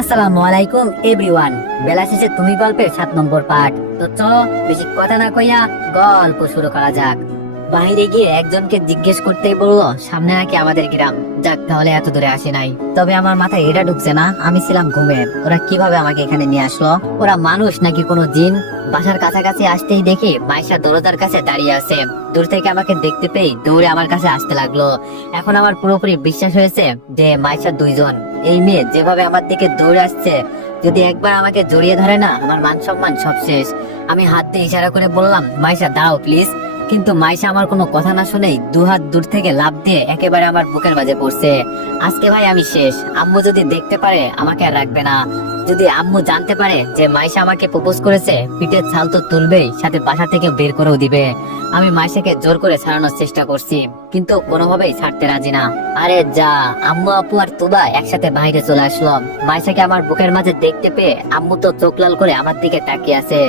আসসালামু আলাইকুম এভরিওয়ান। বেলা শেষে তুমি গল্পের 7 নম্বর পার্ট। তো চলো বেশি কথা না কইয়া গল্প শুরু করা যাক। বাইরে গিয়ে একজনকে জিজ্ঞেস করতেই বললো সামনে নাকি আমাদের গ্রাম। যাক, তাহলে এত দূরে আসি নাই। তবে আমার মাথায় এটা ঢুকছে না, আমি ছিলাম ঘুমে, ওরা কিভাবে আমাকে এখানে নিয়ে আসলো? ওরা মানুষ নাকি কোনো জিন? বাসার কাছাকাছি আসতেই দেখি মাইশা দরজার কাছে দাঁড়িয়ে আছে। দূর থেকে আমাকে দেখতে পেয়ে দৌড়ে আমার কাছে আসতে লাগলো। এখন আমার পুরোপুরি বিশ্বাস হয়েছে যে মাইশা দুইজন। এই মেয়ে যেভাবে আমার দিকে দৌড়ে আসছে, যদি একবার আমাকে জড়িয়ে ধরে না, আমার মান সম্মান সব শেষ। আমি হাত দিয়ে ইশারা করে বললাম, মাইশা দাঁড়াও প্লিজ। কিন্তু মাইশা আমার কোনো কথা না শুনেই দুহাত দূর থেকে লাফ দিয়ে একেবারে আমার বুকের মাঝে পড়ছে। আজকে ভাই আমি শেষ। আম্মু যদি দেখতে পারে আমাকে আর রাখবে না। যদি আম্মু জানতে পারে যে মাইশা আমাকে প্রপোজ করেছে, পিঠের ছাল তো তুলবেই, সাথে বাসা থেকে বের করেও দিবে। আমি মাইশাকে জোর করে ছাড়ানোর চেষ্টা করছি, কিন্তু কোনোভাবেই ছাড়তে রাজি না। আরে যা, আম্মু আপু আর তুবা একসাথে বাইরে চলে আসলো। মাইশাকে আমার বুকের মাঝে দেখতে পেয়ে আম্মু তো চোখ লাল করে আমার দিকে তাকিয়ে আছে।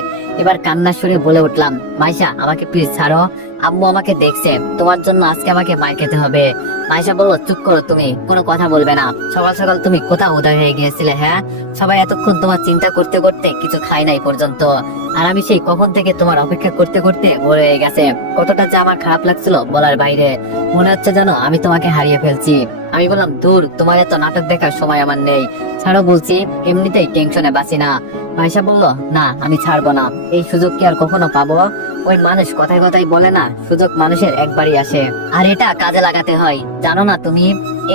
এবার কান্নার সুরে বলে উঠলাম, মাইশা আমাকে প্লিজ ছাড়ো। আম্মু আমাকে দেখছে, তোমার জন্য আজকে আমাকে মার খেতে হবে। মাইশা বলল, চুপ করো, তুমি কোনো কথা বলবে না। সকাল সকাল তুমি কোথাও উদয় হয়ে গিয়েছিলে? হ্যাঁ, সবাই এতক্ষণ তোমার চিন্তা করতে করতে কিছু খাই নাই পর্যন্ত, আর আমি সেই কখন থেকে তোমার অপেক্ষা করতে করতে বড় হয়ে গেছে। কতটা যে আমার খারাপ লাগছিল বলার বাইরে। মনে হচ্ছে জানো আমি তোমাকে হারিয়ে ফেলছি। আমি বললাম, দূর, তোমার এত নাটক দেখার সময় আমার নেই, ছাড়ো বলছি, এমনিতেই টেনশনে বাঁচি না। মাইশা বলল, না আমি ছাড়বো না। এই সুযোগ কি আর কখনো পাবো? ওই মানুষ কথায় কথায় বলে না, সুযোগ মানুষের একবারই আসে, আর এটা কাজে লাগাতে হয়, জানো না তুমি?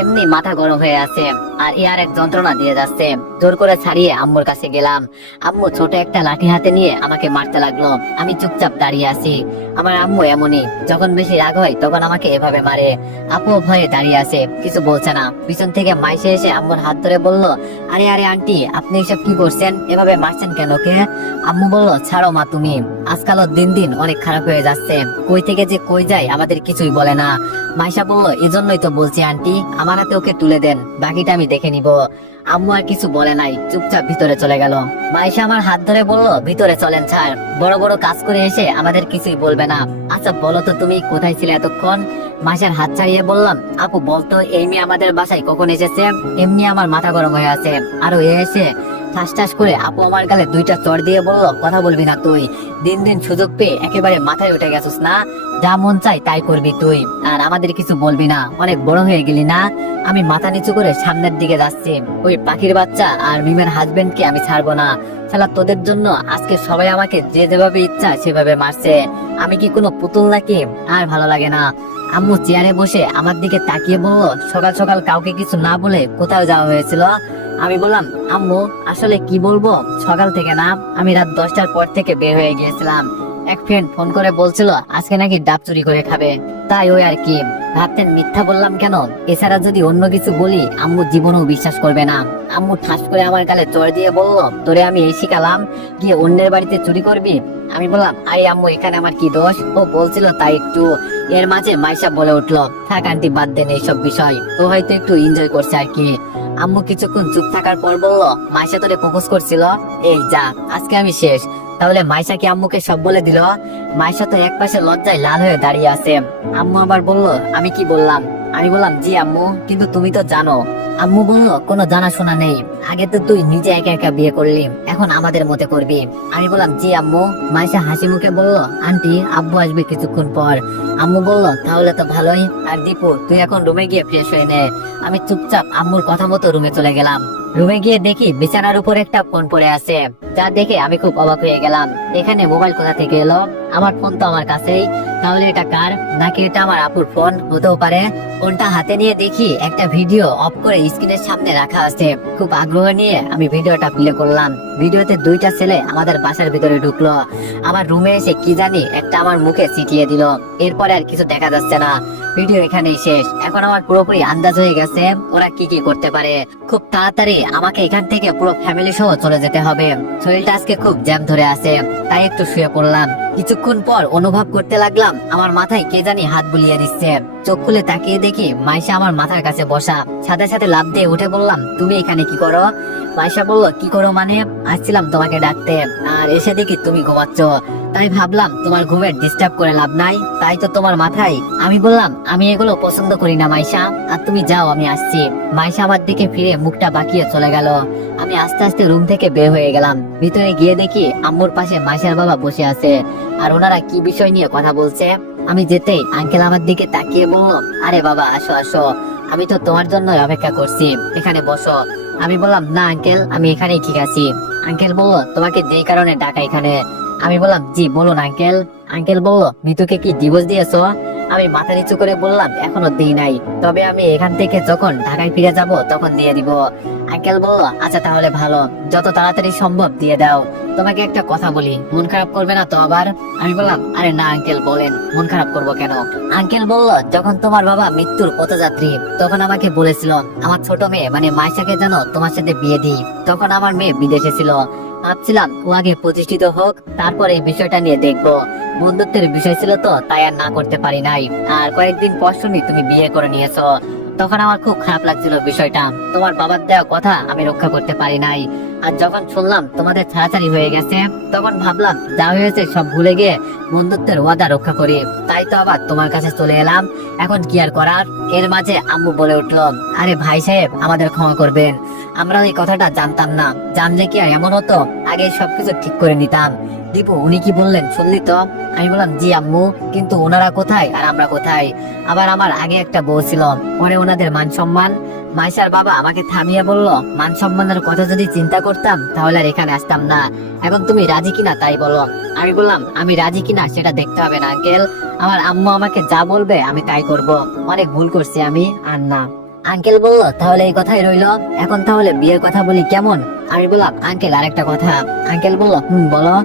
এমনি মাথা গরম হয়ে আছে, আর এ আর এক যন্ত্রণা দিয়ে যাচ্ছে। জোর করে ছাড়িয়ে আম্মুর কাছে গেলাম। আম্মু ছোট একটা লাঠি হাতে নিয়ে আমাকে মারতে লাগলো। আমি চুপচাপ দাঁড়িয়ে আছি। আমার আম্মু এমনই, যখন বেশি রাগ হয় তখন আমাকে এভাবে মারে। আপু ভয়ে দাঁড়িয়ে আছে, কিছু বলছে না। পিছন থেকে মাইসে এসে আম্মুর হাত ধরে বলল, আরে আরে আন্টি, আপনি এসব কি করছেন? এভাবে মারছেন কেন কে? আম্মু বলল, ছাড়ো মা তুমি, আজকালও দিন দিন অনেক খারাপ হয়ে যাচ্ছে। কই থেকে যে কই যায় আমাদের কিছুই বলে না। মাইশা বলল, এজন্যই তো বলছি আন্টি, আমার হাতে ওকে তুলে দেন, বাকিটা আমি দেখে নিব। আম্মু আর কিছু বলে নাই, চুপচাপ ভিতরে চলে গেল। মাইশা আমার হাত ধরে বলল, ভিতরে চলেন স্যার, বড় বড় কাজ করে এসে আমাদের কিছুই বলবে না। আচ্ছা বলো তো তুমি কোথায় ছিলে এতক্ষণ? মাইশার হাত ছাড়িয়ে বললাম, আপু বলতো এই মেয়ে আমাদের বাসায় কখন এসেছে? এমনি আমার মাথা গরম হয়ে আছে। আর এ এসে ঠাস ঠাস করে আপু আমার গালে দুইটা চড় দিয়ে বলল, কথা বলবি না তুই? দিন দিন সুযোগ পেয়ে একেবারে মাথায় উঠে গেছিস না? যা মন চাই তাই করবি তুই, আর আমাদের কিছু বলবি না, অনেক বড় হয়ে গেলি না? আমি মাথা নিচু করে সামনের দিকে যাচ্ছি। ওই পাখির বাচ্চা আর মিমের হাজবেন্ডকে আমি ছাড়বো না। শালা তোদের জন্য আজকে সবাই আমাকে যে যেভাবে ইচ্ছা সেভাবে মারছে। আমি কি কোনো পুতুল নাকি? আর ভালো লাগে না। আম্মু চেয়ারে বসে আমার দিকে তাকিয়ে বলল, সকাল সকাল কাউকে কিছু না বলে কোথাও যাওয়া হয়েছিল? আমি বললাম, আম্মু আসলে কি বলবো, সকাল থেকে না, আমি রাত 10টার পর থেকে বের হয়ে গিয়েছিলাম। এক ফ্রেন্ড ফোন করে বলছিল আজকে নাকি ডাব চুরি করে খাবে, তাই ওই আর কি। ভাবতেন মিথ্যা বললাম কেন? এছাড়া যদি অন্য কিছু বলি আম্মু জীবনেও বিশ্বাস করবে না। আম্মু ঠাস করে আমার গালে চড় দিয়ে বলল, তোরে আমি এই শিখালাম গিয়ে অন্যের বাড়িতে চুরি করবি? আমি বললাম, আরে আম্মু এখানে আমার কি দোষ? ও বলছিল তাই একটু। এর মাঝে মাইশা বলে উঠলো, থাক আন্টি বাদ দেন এইসব বিষয়, ও হয়তো একটু এনজয় করছে আর কি। আম্মু কিছুক্ষণ চুপ থাকার পর বলল, মাইশা তোরে প্রপোজ করছিল? এই যা, আজকে আমি শেষ। তাহলে মাইশা কি আম্মুকে সব বলে দিল? মাইশা তো একপাশে লজ্জায় লাল হয়ে দাঁড়িয়ে আছে। আম্মু আবার বলল, আমি কি বললাম? আমি বললাম, জি আম্মু, কিন্তু তুমি তো জানো। আম্মু বলল, কোনো জানাশোনা নেই, আগে তো তুই নিজে একা একা বিয়ে করলি, এখন আমাদের মতে করবি। আমি বললাম, জি আম্মু। মাইশা হাসি মুখে বলল, আন্টি আব্বু আসবে কিছুক্ষণ পর। আম্মু বলল, তাহলে তো ভালোই। আর দীপু তুই এখন রুমে গিয়ে ফ্রেশ হয়ে নে। আমি চুপচাপ আম্মুর কথা মতো রুমে চলে গেলাম। রুমে গিয়ে দেখি বিছানার উপর একটা ফোন পড়ে আছে, যা দেখে আমি খুব অবাক হয়ে গেলাম। এখানে মোবাইল কোথা থেকে এলো? আমার ফোন তো আমার কাছেই, তাহলে এটা কার? নাকি এটা আমার আপুর ফোন হতেও পারে। ফোনটা হাতে নিয়ে দেখি একটা ভিডিও অফ করে স্ক্রিনের সামনে রাখা আছে। খুব আগ্রহ নিয়ে আমি ভিডিওটা প্লে করলাম। ভিডিওতে দুইটা ছেলে আমাদের বাসার ভিতরে ঢুকলো। আমার রুমে এসে কি জানি একটা আমার মুখে ছিটিয়ে দিল। এরপরে আর কিছু দেখা যাচ্ছে না। ভিডিও এখানেই শেষ। এখন আমার পুরোপুরি আন্দাজ হয়ে গেছে ওরা কি কি করতে পারে। খুব তাড়াতাড়ি আমাকে এখান থেকে পুরো ফ্যামিলি সহ চলে যেতে হবে। শরীরটা আজকে খুব জ্যাম ধরে আছে, তাই একটু শুয়ে পড়লাম। কিছুক্ষণ পর অনুভব করতে লাগলাম আমার মাথায় কে জানি হাত বুলিয়ে দিচ্ছে। চোখ খুলে তাকিয়ে দেখি মাইশা আমার মাথার কাছে বসা। সাথে সাথে লাফ দিয়ে উঠে বললাম, তুমি এখানে কি করো? মাইশা বলল, কি করো মানে? আসছিলাম তোমাকে ডাকতে, আর এসে দেখি তুমি ঘুমাচ্ছ। তাই ভাবলাম তোমার ঘুমের ডিস্টার্ব করে লাভ নাই, তাই তো তোমার মাথায়। আমি বললাম, আমি এগুলো পছন্দ করি না মাইশা, আর তুমি যাও, আমি আসছি। মাইশা আমার দিকে ফিরে মুখটা বাঁকিয়ে চলে গেল। আমি আস্তে আস্তে রুম থেকে বের হয়ে গেলাম। ভিতরে গিয়ে দেখি আম্মুর পাশে মাইশার বাবা বসে আছে, আর ওনারা কি বিষয় নিয়ে কথা বলছে। আমি যেতেই আঙ্কেল আমার দিকে তাকিয়ে বলল, আরে বাবা আসো আসো, আমি তো তোমার জন্য অপেক্ষা করছি, এখানে বসো। আমি বললাম, না আঙ্কেল, আমি এখানেই ঠিক আছি। আঙ্কেল বলল, তোমাকে যেই কারণে ডাকা এখানে। আমি বললাম, জি বলুন আঙ্কেল। আঙ্কেল বলল, মিতুকে কি ডিভোর্স দিয়েছো? আমি মাথা নিচু করে বললাম, এখনো দিই নাই, তবে আমি এখান থেকে যখন ঢাকায় ফিরে যাব তখন দিয়ে দিব। আঙ্কেল বলল, আচ্ছা তাহলে ভালো, যত তাড়াতাড়ি সম্ভব দিয়ে দাও। তোমাকে একটা কথা বলি, মন খারাপ করবে না তো আবার? আমি বললাম, আরে না আঙ্কেল, বলেন, মন খারাপ করবো কেন? আঙ্কেল বলল, যখন তোমার বাবা মৃত্যুর পথযাত্রী, তখন আমাকে বলেছিল আমার ছোট মেয়ে মানে মাইশাকে যেন তোমার সাথে বিয়ে দিই। তখন আমার মেয়ে বিদেশে ছিল, ভাবছিলাম ও আগে প্রতিষ্ঠিত হোক, তারপর এই বিষয়টা নিয়ে দেখবো। বন্ধুত্বের বিষয় ছিল তো, তাই আর না করতে পারি নাই। আর কয়েকদিন পর শুনি তুমি বিয়ে করে নিয়েছো, তখন আমার খুব খারাপ লাগছিল বিষয়টা। তোমার বাবার দেওয়া কথা আমি রক্ষা করতে পারি নাই। আর যখন শুনলাম তোমাদের ছাড়াছাড়ি হয়ে গেছে, তখন ভাবলাম যা হয়েছে সব ভুলে গিয়ে বন্ধুত্বের ওয়াদা রক্ষা করি। তাই তো আবার তোমার কাছে চলে এলাম, এখন কি আর করার। এর মাঝে আম্মু বলে উঠলো, আরে ভাই সাহেব, আমাদের ক্ষমা করবেন, আমরা এই কথাটা জানতাম না, জানলে কি আর এমন হতো? আগে সবকিছু ঠিক করে নিতাম। দীপু, উনি কি বললেন শুনলি তো? আমি বললাম, জি আম্মু, কিন্তু ওনারা কোথায় আর আমরা কোথায়? আবার আমার আগে একটা বউ ছিল, পরে ওনাদের মান সম্মান। মাইশার বাবা আমাকে থামিয়ে বলল, মান সম্মানের কথা যদি চিন্তা করতাম তাহলে আর এখানে আসতাম না। এখন তুমি রাজি কিনা তাই বলো। আমি বললাম, আমি রাজি কিনা সেটা দেখতে হবে না আঙ্কেল, আমার আম্মু আমাকে যা বলবে আমি তাই করব। অনেক ভুল করছি আমি, আর না। আঙ্কেল বলল, তাহলে এই কথাই রইলো, এখন তাহলে বিয়ের কথা বলি কেমন? আমি বললাম, আঙ্কেল আরেকটা কথা। আঙ্কেল বলল, বলো।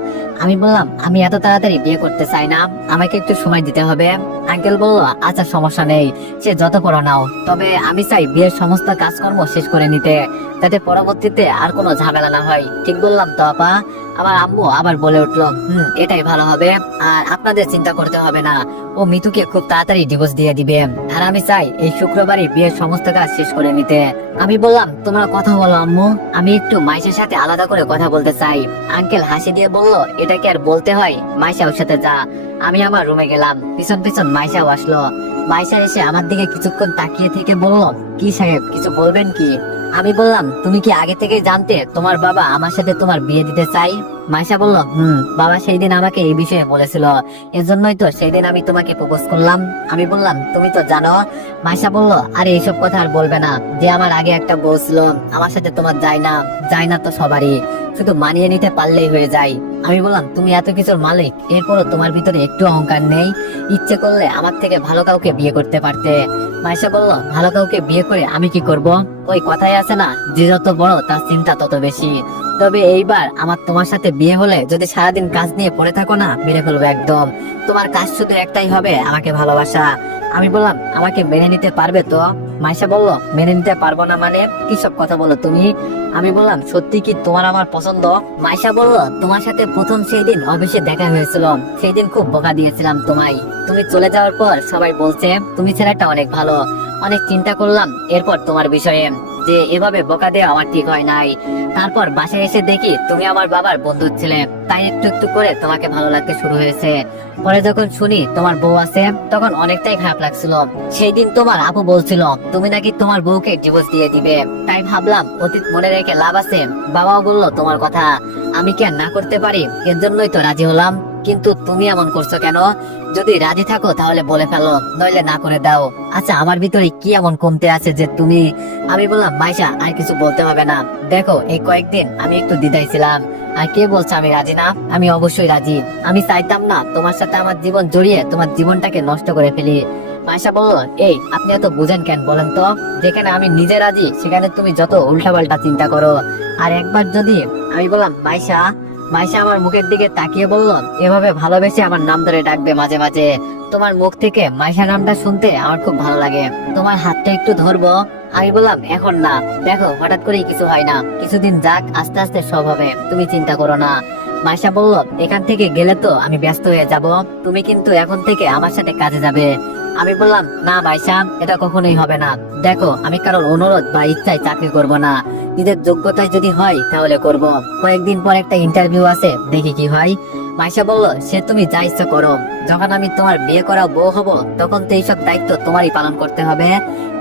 আমি বললাম, আমি এত তাড়াতাড়ি বিয়ে করতে চাই না, আমাকে একটু সময় দিতে হবে। আঙ্কেল বলল, আচ্ছা সমস্যা নেই, সে যত করো নাও, তবে আমি চাই বিয়ের সমস্ত কাজকর্ম শেষ করে নিতে, যাতে পরবর্তীতে আর কোনো ঝামেলা না হয়। ঠিক বললাম তো আপা? আমার আম্মু আবার বলে উঠলো, এটাই ভালো হবে, আর আপনাদের চিন্তা করতে হবে না, ও মিতুকে খুব তাড়াতাড়ি ডিভোর্স দিয়ে দিবে, আর আমি চাই এই শুক্রবারই বিয়ের সমস্ত কাজ শেষ করে নিতে। আমি বললাম, তোমরা কথা বলো আম্মু, আমি একটু মাইশার সাথে আলাদা করে কথা বলতে চাই। আঙ্কেল হাসি দিয়ে বলল, এটা কি আর বলতে হয়, মাইশা ওর সাথে যা। আমি আমার রুমে গেলাম, পিছন পিছন মাইশাও আসলো। মাইশা এসে আমার দিকে কিছুক্ষণ তাকিয়ে থেকে বলল, কি সাহেব, কিছু বলবেন কি? আমি বললাম, তুমি কি আগে থেকে জানতে তোমার বাবা আমার সাথে তোমার বিয়ে দিতে চাই? মাইশা বলল, বাবা সেই দিন আমাকে এই বিষয়ে বলেছিল, এজন্যই তো সেই দিন আমি তোমাকে প্রপোজ করলাম। আমি বললাম, তুমি তো জানো। মাইশা বলল, আরে এইসব কথা আর বলবে না, যে আমার আগে একটা বউ ছিল, আমার সাথে তোমার যায় না। যায় না তো সবারই, শুধু মানিয়ে নিতে পারলেই হয়ে যায়। আমি বললাম, তুমি এত কিছুর মালিক, এরপরও তোমার ভিতরে একটু অহংকার নেই? ইচ্ছে করলে আমার থেকে ভালো কাউকে বিয়ে করতে পারতে। মাইশা বলল, ভালো কাউকে বিয়ে করে আমি কি করব? ওই কথাই আছে না, যে যত বড় তার চিন্তা তত বেশি। তবে এইবার আমার তোমার সাথে বিয়ে হলে যদি সারাদিন কাজ নিয়ে পড়ে থাকো না, মেরে ফেলবো একদম। তোমার কাজ শুধু একটাই হবে, আমাকে ভালোবাসা। আমি বললাম, আমাকে মেনে নিতে পারবে তো? মাইশা বলল, মেনে নিতে পারবো না মানে? কি সব কথা বলো তুমি? আমি বললাম, সত্যি কি তোমার আমার পছন্দ? মাইশা বলল, তোমার সাথে প্রথম সেই দিন অফিসে দেখা হয়েছিল, সেই দিন খুব বকা দিয়েছিলাম তোমায়। তুমি চলে যাওয়ার পর সবাই বলছে তুমি ছেলেটা অনেক ভালো। অনেক চিন্তা করলাম এরপর তোমার বিষয়ে, যে এভাবে বকা দেওয়া আমার ঠিক হয় নাই। তারপর বাসায় এসে দেখি তুমি আমার বাবার বন্ধু ছিলে, তাই একটু একটু করে তোমাকে ভালো লাগতে শুরু হয়েছে। পরে যখন শুনি তোমার বউ আছে, তখন অনেকটাই খারাপ লাগছিল। সেই দিন তোমার আপু বলছিল তুমি নাকি তোমার বউকে ডিভোর্স দিয়ে দিবে, তাই ভাবলাম অতীত মনে রেখে লাভ আছে। বাবাও বললো তোমার কথা, আমি কি আর না করতে পারি? এর জন্যই তো রাজি হলাম। কিন্তু তুমি এমন করছো কেন? যদি রাজি থাকো তাহলে বলে ফেলো, নইলে না করে দাও। আচ্ছা, আমার ভিতরে কি এমন কমতে আছে যে তুমি? আমি বললাম, মাইশা আর কিছু বলতে হবে না, দেখো এই কয়েকদিন আমি একটু দ্বিধায় ছিলাম। আর কে বলছে আমি রাজি না? আমি অবশ্যই রাজি। আমি চাইতাম না তোমার সাথে আমার জীবন জড়িয়ে তোমার জীবনটাকে নষ্ট করে ফেলি। মাইশা বলল, এই আপনি এত বুঝেন কেন বলেন তো? যেখানে আমি নিজে রাজি, সেখানে তুমি যত উল্টাপাল্টা চিন্তা করো। আর একবার যদি। আমি বললাম, মাইশা। মাইশা আমার মুখের দিকে তাকিয়ে বলল, এভাবে ভালোবেসে আমার নাম ধরে ডাকবে মাঝে মাঝে। তোমার মুখ থেকে মাইশা নামটা শুনতে আমার খুব ভালো লাগে, তোমার হাতটা একটু ধরবো? আমি বললাম, এখন না, দেখো হঠাৎ করেই কিছু হয় না, কিছুদিন যাক, আস্তে আস্তে সব হবে, তুমি চিন্তা করো না। মাইশা বলল, এখান থেকে গেলে তো আমি ব্যস্ত হয়ে যাব, তুমি কিন্তু এখন থেকে আমার সাথে কাজে যাবে। আমি বললাম, না মাইশা, এটা কখনোই হবে না। দেখো, আমি কারোর অনুরোধ বা ইচ্ছায় চাকরি করব না, নিজের যোগ্যতায় যদি হয় তাহলে করব। কয়েকদিন পর একটা ইন্টারভিউ আছে, দেখি কি হয়। মাইশা বলল, সে তুমি যা ইচ্ছা করো, যখন আমি তোমার বিয়ে করা বউ হব তখন তো এইসব দায়িত্ব তোমারই পালন করতে হবে,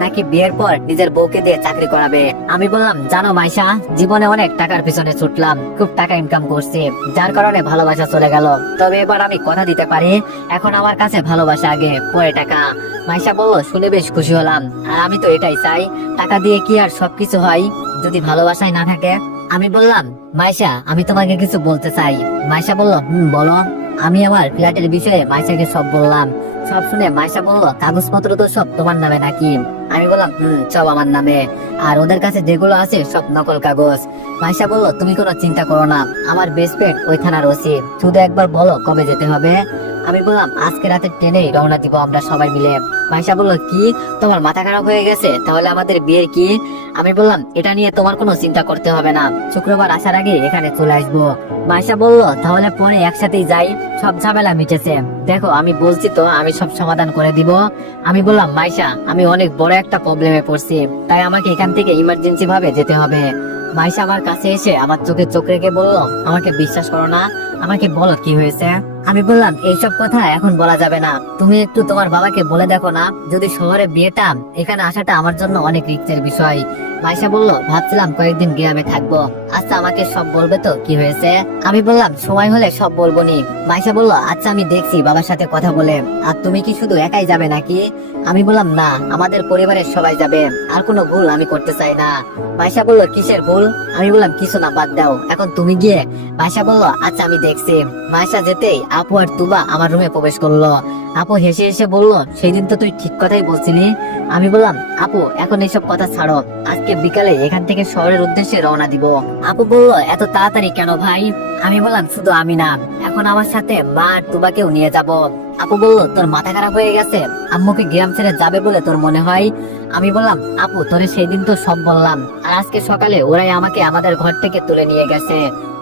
নাকি বিয়ের পর নিজের বউকে দিয়ে চাকরি করাবে? আমি বললাম, জানো মাইশা, জীবনে অনেক টাকার পিছনে ছুটলাম, খুব টাকা ইনকাম করছি, যার কারণে ভালোবাসা চলে গেল। তবে এবার আমি কথা দিতে পারি, এখন আমার কাছে ভালোবাসা আগে, পরে টাকা। মাইশা বলল, শুনে বেশ খুশি হলাম, আর আমি তো এটাই চাই। টাকা দিয়ে কি আর সবকিছু হয় যদি ভালোবাসাই না থাকে? আমি বললাম, মাইশা, আমি তোমাকে কিছু বলতে চাই। মাইশা বলল, বলো। আমি আমার ফ্ল্যাটের বিষয়ে মাইশাকে সব বললাম। সব শুনে মাইশা বলল, কাগজপত্র তো সব তোমার নামে নাকি? আমি বললাম, সব আমার নামে, আর ওদের কাছে যেগুলো আছে সব নকল কাগজ। মাইশা বলল, তুমি কোনো চিন্তা করো না, আমার বেস্ট ফ্রেন্ড ওই থানার ওসি, শুধু একবার বলো কবে যেতে হবে। আমি বললাম, আজকে রাতে ট্রেনেই রওনা দিব আমরা সবাই মিলে। মাইশা বলল, কি, তোমার মাথা খারাপ হয়ে গেছে? তাহলে আমাদের বিয়ের কি? আমি বললাম, এটা নিয়ে তোমার কোনো চিন্তা করতে হবে না, শুক্রবার আসার আগে এখানে চলে আসবো। মাইশা বলল, তাহলে পরে একসাথেই যাই, সব ঝামেলা মিটেছে। দেখো, আমি বলছি তো, আমি সব সমাধান করে দিব। আমি বললাম, মাইশা, আমি অনেক বড় একটা প্রবলেমে পড়ছি, তাই আমাকে এখান থেকে ইমার্জেন্সি ভাবে যেতে হবে। মাইশা আমার কাছে এসে আমার চোখে চোখ রেখে বলল, আমাকে বিশ্বাস করো না, আমাকে বলো কি হয়েছে। আমি বললাম, এইসব কথা এখন বলা যাবে না, তুমি একটু তোমার বাবাকে বলে দেখো না, যদি শহরে বিয়েটা, এখানে আসাটা আমার জন্য অনেক রিস্কের বিষয়। মাইশা বলল, ভাবছিলাম কয়েকদিন গ্রামে থাকবো। আচ্ছা, আমাকে সব বলবে তো কি হয়েছে? আমি বললাম, সময় হলে সব বলবো নি। মাইশা বলল, আচ্ছা, আমি দেখছি বাবার সাথে কথা বলে। আর তুমি কি শুধু একাই যাবে নাকি? আমি বললাম, না, আমাদের পরিবারের সবাই যাবে, আর কোনো ভুল আমি করতে চাই না। মাইশা বলল, কিসের ভুল? আমি বললাম, কিছু না, বাদ দাও, এখন তুমি গিয়ে। মাইশা বলল, আচ্ছা, আমি দেখছি। মাইশা যেতেই আপু আর তুবা আমার রুমে প্রবেশ করলো। আপু হেসে হেসে বলল, সেই দিন তো তুই ঠিক কথাই বলছিলি। আমি বললাম, আপু, এখন এইসব কথা ছাড়ো, আজকে বিকালে এখান থেকে শহরের উদ্দেশ্যে রওনা দিব। আপু বলল, এত তাড়াতাড়ি কেন ভাই? আমি বললাম, শুধু আমি না, এখন আমার সাথে মা আর তুবাকেও নিয়ে যাব। আপু বলল, তোর মাথা খারাপ হয়ে গেছে? আম্মুকে গ্রাম ছেড়ে যাবে বলে তোর মনে হয়? আমি বললাম, আপু, তোরে সেই দিন তো সব বললাম, আর আজকে সকালে ওরাই আমাকে আমাদের ঘর থেকে তুলে নিয়ে গেছে,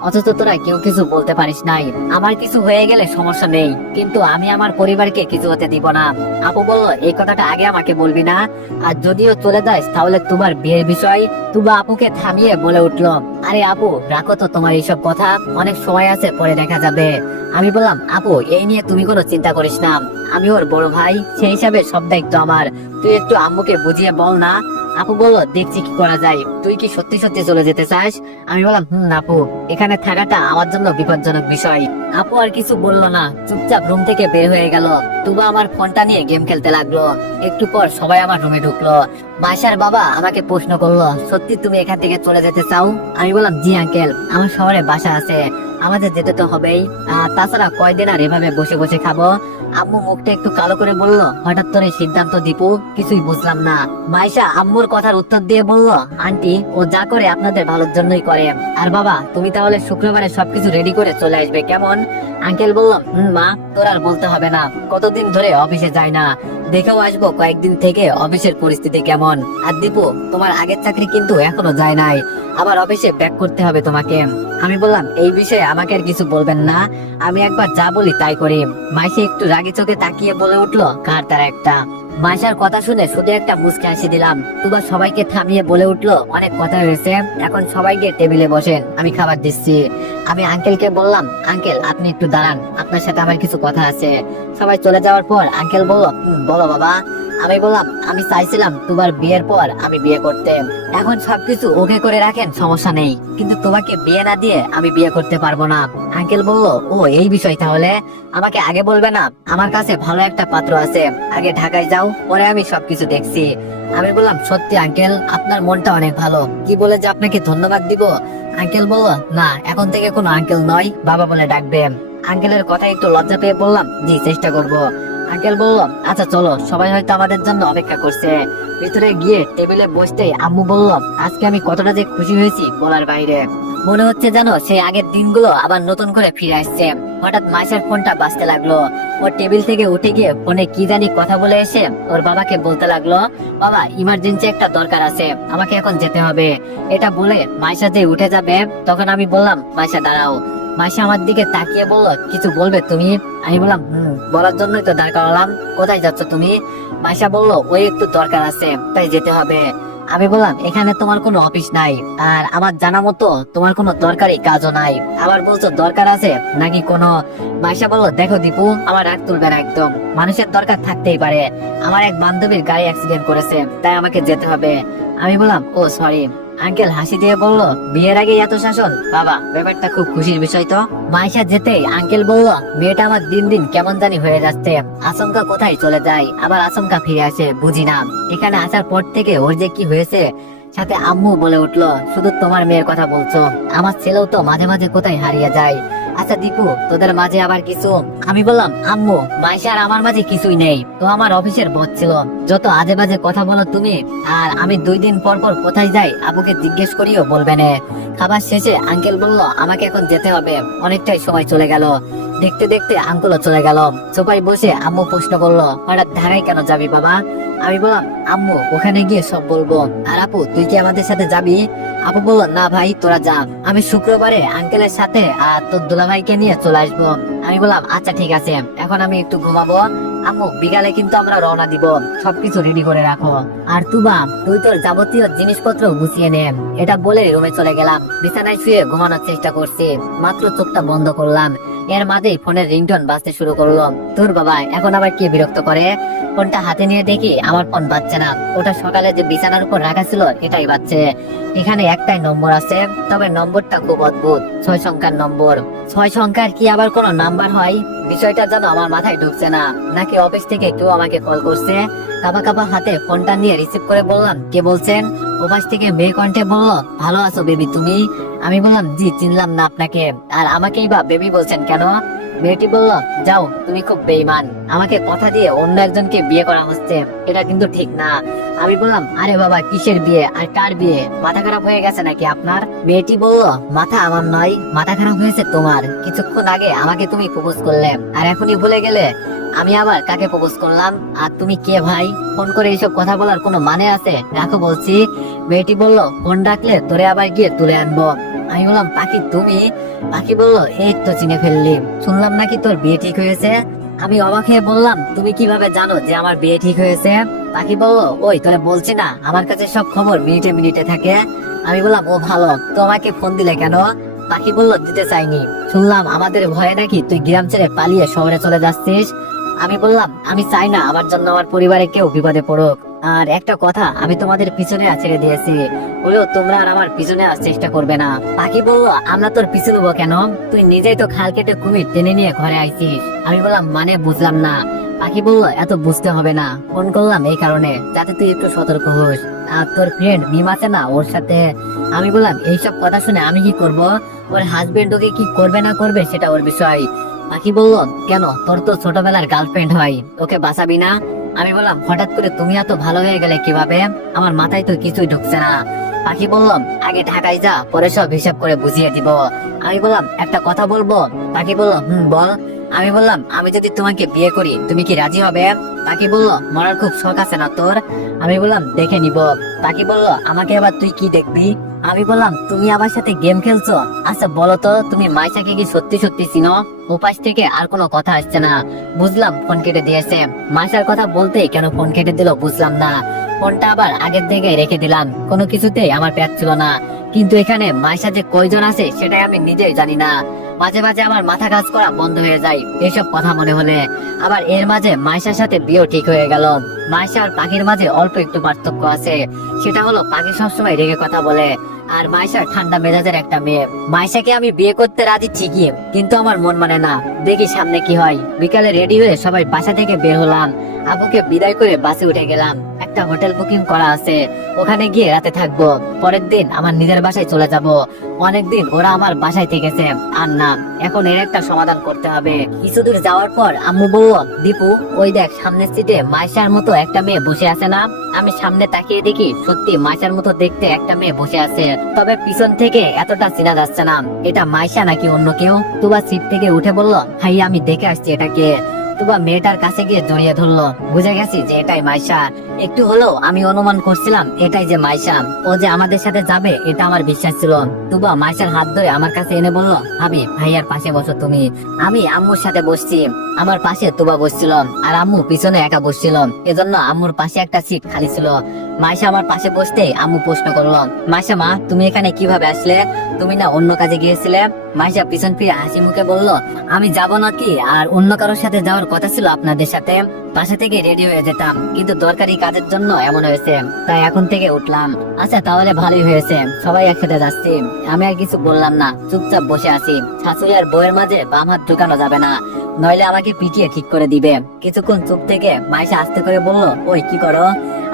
অথচ তোরা কেউ কিছু বলতে পারিস নাই। আমার কিছু হয়ে গেলে সমস্যা নেই, কিন্তু আমি আমার পরিবারকে কিছু হতে দিব না। আপু বলল, এই কথাটা আগে আমাকে বলবি না? আর যদিও চলে যাস তাহলে তোমার বিয়ের বিষয়। তুবা আপুকে থামিয়ে বলে উঠলো, আরে আপু, রাখো তো তোমার এইসব কথা, অনেক সময় আছে, পরে দেখা যাবে। আমি বললাম, আপু, এই নিয়ে তুমি কোনো চিন্তা করিস না, আমি ওর বড় ভাই, সেই হিসাবে সব দায়িত্ব আমার, তুই একটু আম্মুকে বুঝিয়ে বল না। আপু বলল, দেখছি কি করা যায়, তুই কি সত্যি সত্যি চলে যেতে চাস? আমি বললাম, আপু, এখানে থাকাটা আমার জন্য বিপজ্জনক বিষয়। আপু আর কিছু বললো না, চুপচাপ রুম থেকে বের হয়ে গেল। তুবা আমার ফোনটা নিয়ে গেম খেলতে লাগলো। একটু পর সবাই আমার রুমে ঢুকলো। মাইশার বাবা আমাকে প্রশ্ন করলো, সত্যি তুমি এখান থেকে চলে যেতে চাও? আমি বললাম, জি আঙ্কেল, আমার শহরে বাসা আছে, আমাদের যেতে তো হবেই, তাছাড়া কয়দিন আর এভাবে বসে বসে খাবো? আম্মু মুখটা একটু কালো করে বলল, হঠাৎ তোর এই সিদ্ধান্ত দীপু, কিছুই বুঝলাম না। মাইশা আম্মুর কথার উত্তর দিয়ে বলল, আন্টি, ও যা করে আপনাদের ভালোর জন্যই করে। আর বাবা, তুমি তাহলে শুক্রবারে সবকিছু রেডি করে চলে আসবে, কেমন? আঙ্কেল বলল, মা, তোর আর বলতে হবে না, কতদিন ধরে অফিসে যাই না, দেখেও আসবো কয়েকদিন থেকে অফিসের পরিস্থিতি কেমন। আর দীপু, তোমার আগের চাকরি কিন্তু এখনো যায় নাই, আবার অফিসে ব্যাক করতে হবে তোমাকে। আমি বললাম, এই বিষয়ে আমাকে আর কিছু বলবেন না, আমি একবার যা বলি তাই করি। মাইশা একটু রাগি চোখে তাকিয়ে বলে উঠলো, কার তারা একটা। মাইশার কথা শুনে শুধু একটা মুচকি হাসি দিলাম। তুবা সবাইকে থামিয়ে বলে উঠলো, অনেক কথা হয়েছে, এখন সবাই গিয়ে টেবিলে বসেন, আমি খাবার দিচ্ছি। আমি আঙ্কেলকে বললাম, আঙ্কেল, আপনি একটু দাঁড়ান, আপনার সাথে আমার কিছু কথা আছে। সবাই চলে যাওয়ার পর আঙ্কেল বলল, বলো বাবা। আমি বললাম, আমি চাইছিলাম তোমার বিয়ের পর আমি বিয়ে করতে, এখন সবকিছু ওকে করে রাখেন, সমস্যা নেই, কিন্তু তোমাকে বিয়ে না দিয়ে আমি বিয়ে করতে পারবো না। আঙ্কেল বলল, ও এই বিষয়, তাহলে আমাকে আগে বলবে না? আমার কাছে ভালো একটা পাত্র আছে, আগে ঢাকায় যাও, পরে আমি সবকিছু দেখছি। আমি বললাম, সত্যি আঙ্কেল, আপনার মনটা অনেক ভালো, কি বলে যে আপনাকে ধন্যবাদ দিব। আঙ্কেল বলল, না, এখন থেকে কোনো আঙ্কেল নয়, বাবা বলে ডাকবেন। আঙ্কেলের কথা একটু লজ্জা পেয়ে বললাম, জি, চেষ্টা করব। আঙ্কেল বলল, আচ্ছা চলো, সবাই হয়তো আমাদের জন্য অপেক্ষা করছে। ভিতরে গিয়ে টেবিলে বসতেই আম্মু বলল, আজকে আমি কতটা যে খুশি হয়েছি বলার বাইরে। মনে হচ্ছে যেন সেই আগের দিনগুলো আবার নতুন করে ফিরে আসছে। হঠাৎ মাইশার ফোনটা বাজতে লাগলো। ওর টেবিল থেকে উঠে গিয়ে ফোনে কি জানি কথা বলে এসে ওর বাবাকে বলতে লাগলো, বাবা, ইমার্জেন্সি একটা দরকার আছে, আমাকে এখন যেতে হবে। এটা বলে মাইশা যে উঠে যাবে, তখন আমি বললাম, মাইশা দাঁড়াও। মাইশা আমার দিকে তাকিয়ে বলল, কিছু বলবে তুমি? আমি বললাম, বলার জন্যই তো দাঁড় করালাম। কোথায় যাচ্ছ তুমি? মাইশা বলল, ওই একটু দরকার আছে, তাই যেতে হবে। আমি বললাম, এখানে তোমার কোনো অফিস নাই, আর আমার জানা মতো তোমার কোনো দরকারি কাজও নাই, আবার বলছো দরকার আছে নাকি কোনো। মাইশা বলল, দেখো দীপু, আমার রাগ তুলবে না একদম। মানুষের দরকার থাকতেই পারে। আমার এক বান্ধবীর গাড়ি অ্যাক্সিডেন্ট করেছে, তাই আমাকে যেতে হবে। আমি বললাম, ও সরি। আঙ্কেল হাসি দিয়ে বলল, বিয়ের আগে এত শাসন? বাবা, ব্যাপারটা খুব খুশির বিষয় তো। মাইশা যেতেই আঙ্কেল বলল, মেয়েটা আমার দিন দিন কেমন জানি হয়ে যাচ্ছে। আচমকা কোথায় চলে যায়, আবার আচমকা ফিরে আসে, বুঝি না। এখানে আসার পর থেকে ওর যে কি হয়েছে। সাথে আম্মু বলে উঠলো, শুধু তোমার মেয়ের কথা বলছো? আমার ছেলেও তো মাঝে মাঝে কোথায় হারিয়ে যায়। আচ্ছা দীপু, তোদের মাঝে আবার কিছু? আমি বললাম, আম্মু, মাইশা আর আমার মাঝে কিছুই নেই। তো আমার অফিসের বস ছিল, যত আজে বাজে কথা বলো তুমি। আর আমি 2 দিন পর পর কোথায় যাই আবুকে জিজ্ঞেস করিও বলবে না। খাবার শেষে আঙ্কেল বলল, আমাকে এখন যেতে হবে, অনেকটাই সময় চলে গেল। দেখতে দেখতে আঙ্কেলও চলে গেল। সোফায় বসে আম্মু প্রশ্ন করলো, হঠাৎ ঢাকায় কেন যাবি বাবা? আমি বললাম, আম্মু, ওখানে গিয়ে সব বলবো। আর আপু, তুই কি আমাদের সাথে যাবি? আপু বলল, না ভাই, তোরা যা, আমি শুক্রবারে আঙ্কেলের সাথে আর তোর দুলাভাইকে নিয়ে চলে আসবো। আমি বললাম, আচ্ছা ঠিক আছে, এখন আমি একটু ঘুমাবো। আম্মু, বিকালে কিন্তু আমরা রওনা দিব, সবকিছু রেডি করে রাখো। আর তুবা, তুই তোর যাবতীয় জিনিসপত্র গুছিয়ে নে। এটা বলে রুমে চলে গেলাম। বিছানায় শুয়ে ঘুমানোর চেষ্টা করছি, মাত্র চোখটা বন্ধ করলাম, এর মাঝেই ফোনের রিংটোন বাজতে শুরু করলো। তোর বাবা এখন আবার কি বিরক্ত করে। ফোনটা হাতে নিয়ে দেখি আমার ফোন বাজছে না, ওটা সকালে যে বিছানার উপর রাখা ছিল এটাই বাজছে। এখানে একটাই নম্বর আছে, তবে নম্বরটা খুব অদ্ভুত, 6 সংখ্যার নম্বর। 6 সংখ্যার কি আবার কোনো নাম্বার হয়? বিষয়টা যেন আমার মাথায় ঢুকছে না। নাকি অফিস থেকে কেউ আমাকে কল করছে? কাবা কাবা হাতে ফোনটা নিয়ে রিসিভ করে বললাম, কে বলছেন? ওপাশ থেকে মেয়ে কণ্ঠে বলল, ভালো আছো বেবি তুমি? আমি বললাম, জি, চিনলাম না আপনাকে, আর আমাকেই বা বেবি বলছেন কেন? মেয়েটি বলল, যাও, তুমি খুব বেঈমান, আমাকে কথা দিয়ে অন্য একজনকে বিয়ে করা হচ্ছে, এটা কিন্তু ঠিক না। আমি বললাম, আরে বাবা, কিসের বিয়ে আর কার বিয়ে? মাথা খারাপ হয়ে গেছে নাকি আপনার? মেয়েটি বলল, মাথা আমার নয়, মাথা খারাপ হয়েছে তোমার। কিছুক্ষণ আগে আমাকে তুমি প্রপোজ করলে, আর এখনই ভুলে গেলে আমি আবার কাকে প্রপোজ করলাম? আর তুমি কে ভাই? ফোন করে এইসব কথা বলার কোনো মানে আছে? রাখো বলছি। মেয়েটি বলল, ফোন রাখলে তোরে আবার গিয়ে তুলে আনবো। আমি বললাম, পাখি তুমি? পাখি বলল, এই তো চিনে ফেললি, শুনলাম নাকি তোর বিয়ে ঠিক হয়েছে। আমি অবাক হয়ে বললাম, তুমি কিভাবে জানো যে আমার বিয়ে ঠিক হয়েছে? পাখি বলল, ওই তোরে বলছি না, আমার কাছে সব খবর মিনিটে মিনিটে থাকে। আমি বললাম, ও ভালো, তো আমাকে ফোন দিলে কেন? পাখি বলল, দিতে চাইনি, শুনলাম আমাদের ভয়ে নাকি তুই গ্রাম ছেড়ে পালিয়ে শহরে চলে যাচ্ছিস। আমি বললাম, আমি চাই না আমার জন্য আমার পরিবারে কেউ বিপদে পড়ুক। আর একটা কথা, আমি তোমাদের পিছনে ছেড়ে দিয়েছি, বলেও তোমরা আর আমার পিছনে আর চেষ্টা করবে না। পাখি বলল, আমরা তোর পিছু নেবো কেন? তুই নিজেই তো খাল কেটে কুমির টেনে নিয়ে ঘরে আইছিস। আমি বললাম, মানে বুঝলাম না। পাখি বলল, এত বুঝতে হবে না, ফোন করলাম এই কারণে যাতে তুই একটু সতর্ক হোস। আর তোর ফ্রেন্ড মিম আছে না, ওর সাথে। আমি বললাম, এইসব কথা শুনে আমি কি করব? ওর হাজবেন্ড ওকে কি করবে না করবে সেটা ওর বিষয়। পাখি বলল, কেন, তোর তো ছোটবেলার গার্লফ্রেন্ড হয়, ওকে বাঁচাবি না? আমি বললাম, হঠাৎ করে তুমি এত ভালো হয়ে গেলে কিভাবে? আমার মাথায় তো কিছুই ঢুকছে না। পাখি বললাম, আগে ঢাকায় যা, পরে সব হিসাব করে বুঝিয়ে দিব। আমি বললাম, একটা কথা বলবো? পাখি বলল, বল। আমি বললাম, আমি যদি তোমাকে বিয়ে করি তুমি কি রাজি হবে? পাখি বলল, মরার খুব শখ আছে না তোর? আমি বললাম, দেখে নিব। পাখি বলল, আমাকে এবার তুই কি দেখবি? আমি বললাম, তুমি আমার সাথে গেম খেলছো? আচ্ছা বলো তো, তুমি মাইশাকে কি সত্যি সত্যি চিনো? উপাস থেকে আর কোনো কথা আসছে না। বুঝলাম ফোন কেটে দিয়েছে। মাইশার কথা বলতেই কেন ফোন কেটে দিল বুঝলাম না। ফোনটা আবার আগের জায়গায় রেখে দিলাম, কোনো কিছুতেই আমার পেট ছিল না। কিন্তু এখানে মাইশা যে কয়জন আছে সেটাই আমি নিজেই জানি না। মাঝে মাঝে আমার মাথা কাজ করা বন্ধ হয়ে যায় এসব কথা মনে হলে। আবার এর মাঝে মাইশার সাথে বিয়েও ঠিক হয়ে গেল। মাইশা আর পাখির মাঝে অল্প একটু পার্থক্য আছে, সেটা হলো পাখি সবসময় রেগে কথা বলে, আর মাইশা ঠান্ডা মেজাজের একটা মেয়ে। মাইশাকে আমি বিয়ে করতে রাজি ঠিকই, কিন্তু আমার মন মানে না। দেখি সামনে কি হয়। বিকালে রেডি হয়ে সবাই বাসা থেকে বের হলাম। আবুকে বিদায় করে বাসে উঠে গেলাম। একটা হোটেল বুকিং করা আছে, ওখানে গিয়ে রাতে থাকবো। পরের দিন আমার নিজের বাসায় চলে যাব। অনেকদিন ওরা আমার বাসায় থেকেছে, আর না, এখন এর একটা সমাধান করতে হবে। কিছু দূর যাওয়ার পর আম্মু বলল, দীপু, ওই দেখ সামনের সিটে মাইশার মতো একটা মেয়ে বসে আছে না? আমি সামনে তাকিয়ে দেখি সত্যি মাইশার মতো দেখতে একটা মেয়ে বসে আছে, তবে পিছন থেকে এতটা চেনা যাচ্ছে না। এটা মাইশা নাকি অন্য কেউ? তুবা সিট থেকে উঠে বলল, ভাই আমি দেখে আসছি এটাকে। তুবা মেয়েটার কাছে গিয়ে জড়িয়ে ধরলো। বুঝে গেছি যে এটাই মাইশা। একটু হলেও আমি অনুমান করছিলাম এটাই যে মাইশা, ও যে আমাদের সাথে যাবে এটা আমার বিশ্বাস ছিল। তুবা মাইশার হাত ধরে আমার কাছে এনে বললো, ভাবি ভাইয়ার পাশে বসো তুমি। আমি আম্মুর সাথে বসছি, আমার পাশে তুবা বসছিল আর আম্মু পিছনে একা বসছিল, এজন্য আম্মুর পাশে একটা সিট খালি ছিল। মাইশা আমার পাশে বসতে আম্মু প্রশ্ন করলো, মাইশা মা তুমি এখানে কিভাবে আসলে? তুমি না অন্য কাজে গিয়েছিলে? মাইশা পিছন ফিরে হাসি মুখে বলল, আমি যাব নাকি, আর অন্য কারোর সাথে যাওয়ার কথা ছিল আপনাদের সাথে। বাসা থেকে রেডি হয়ে যেতাম, কিন্তু দরকারি কাজের জন্য এমন হয়েছে, তাই এখন থেকে উঠলাম। আচ্ছা তাহলে ভালোই হয়েছে, সবাই একসাথে যাচ্ছি। আমি আর কিছু বললাম না, চুপচাপ বসে আছি। শাশুড়ি আর বউয়ের মাঝে বাম হাত ঢুকানো যাবে না, নইলে আমাকে পিটিয়ে ঠিক করে দিবে। কিছুক্ষণ চুপ থেকে মাইশা আস্তে করে বলল, ওই কি করো?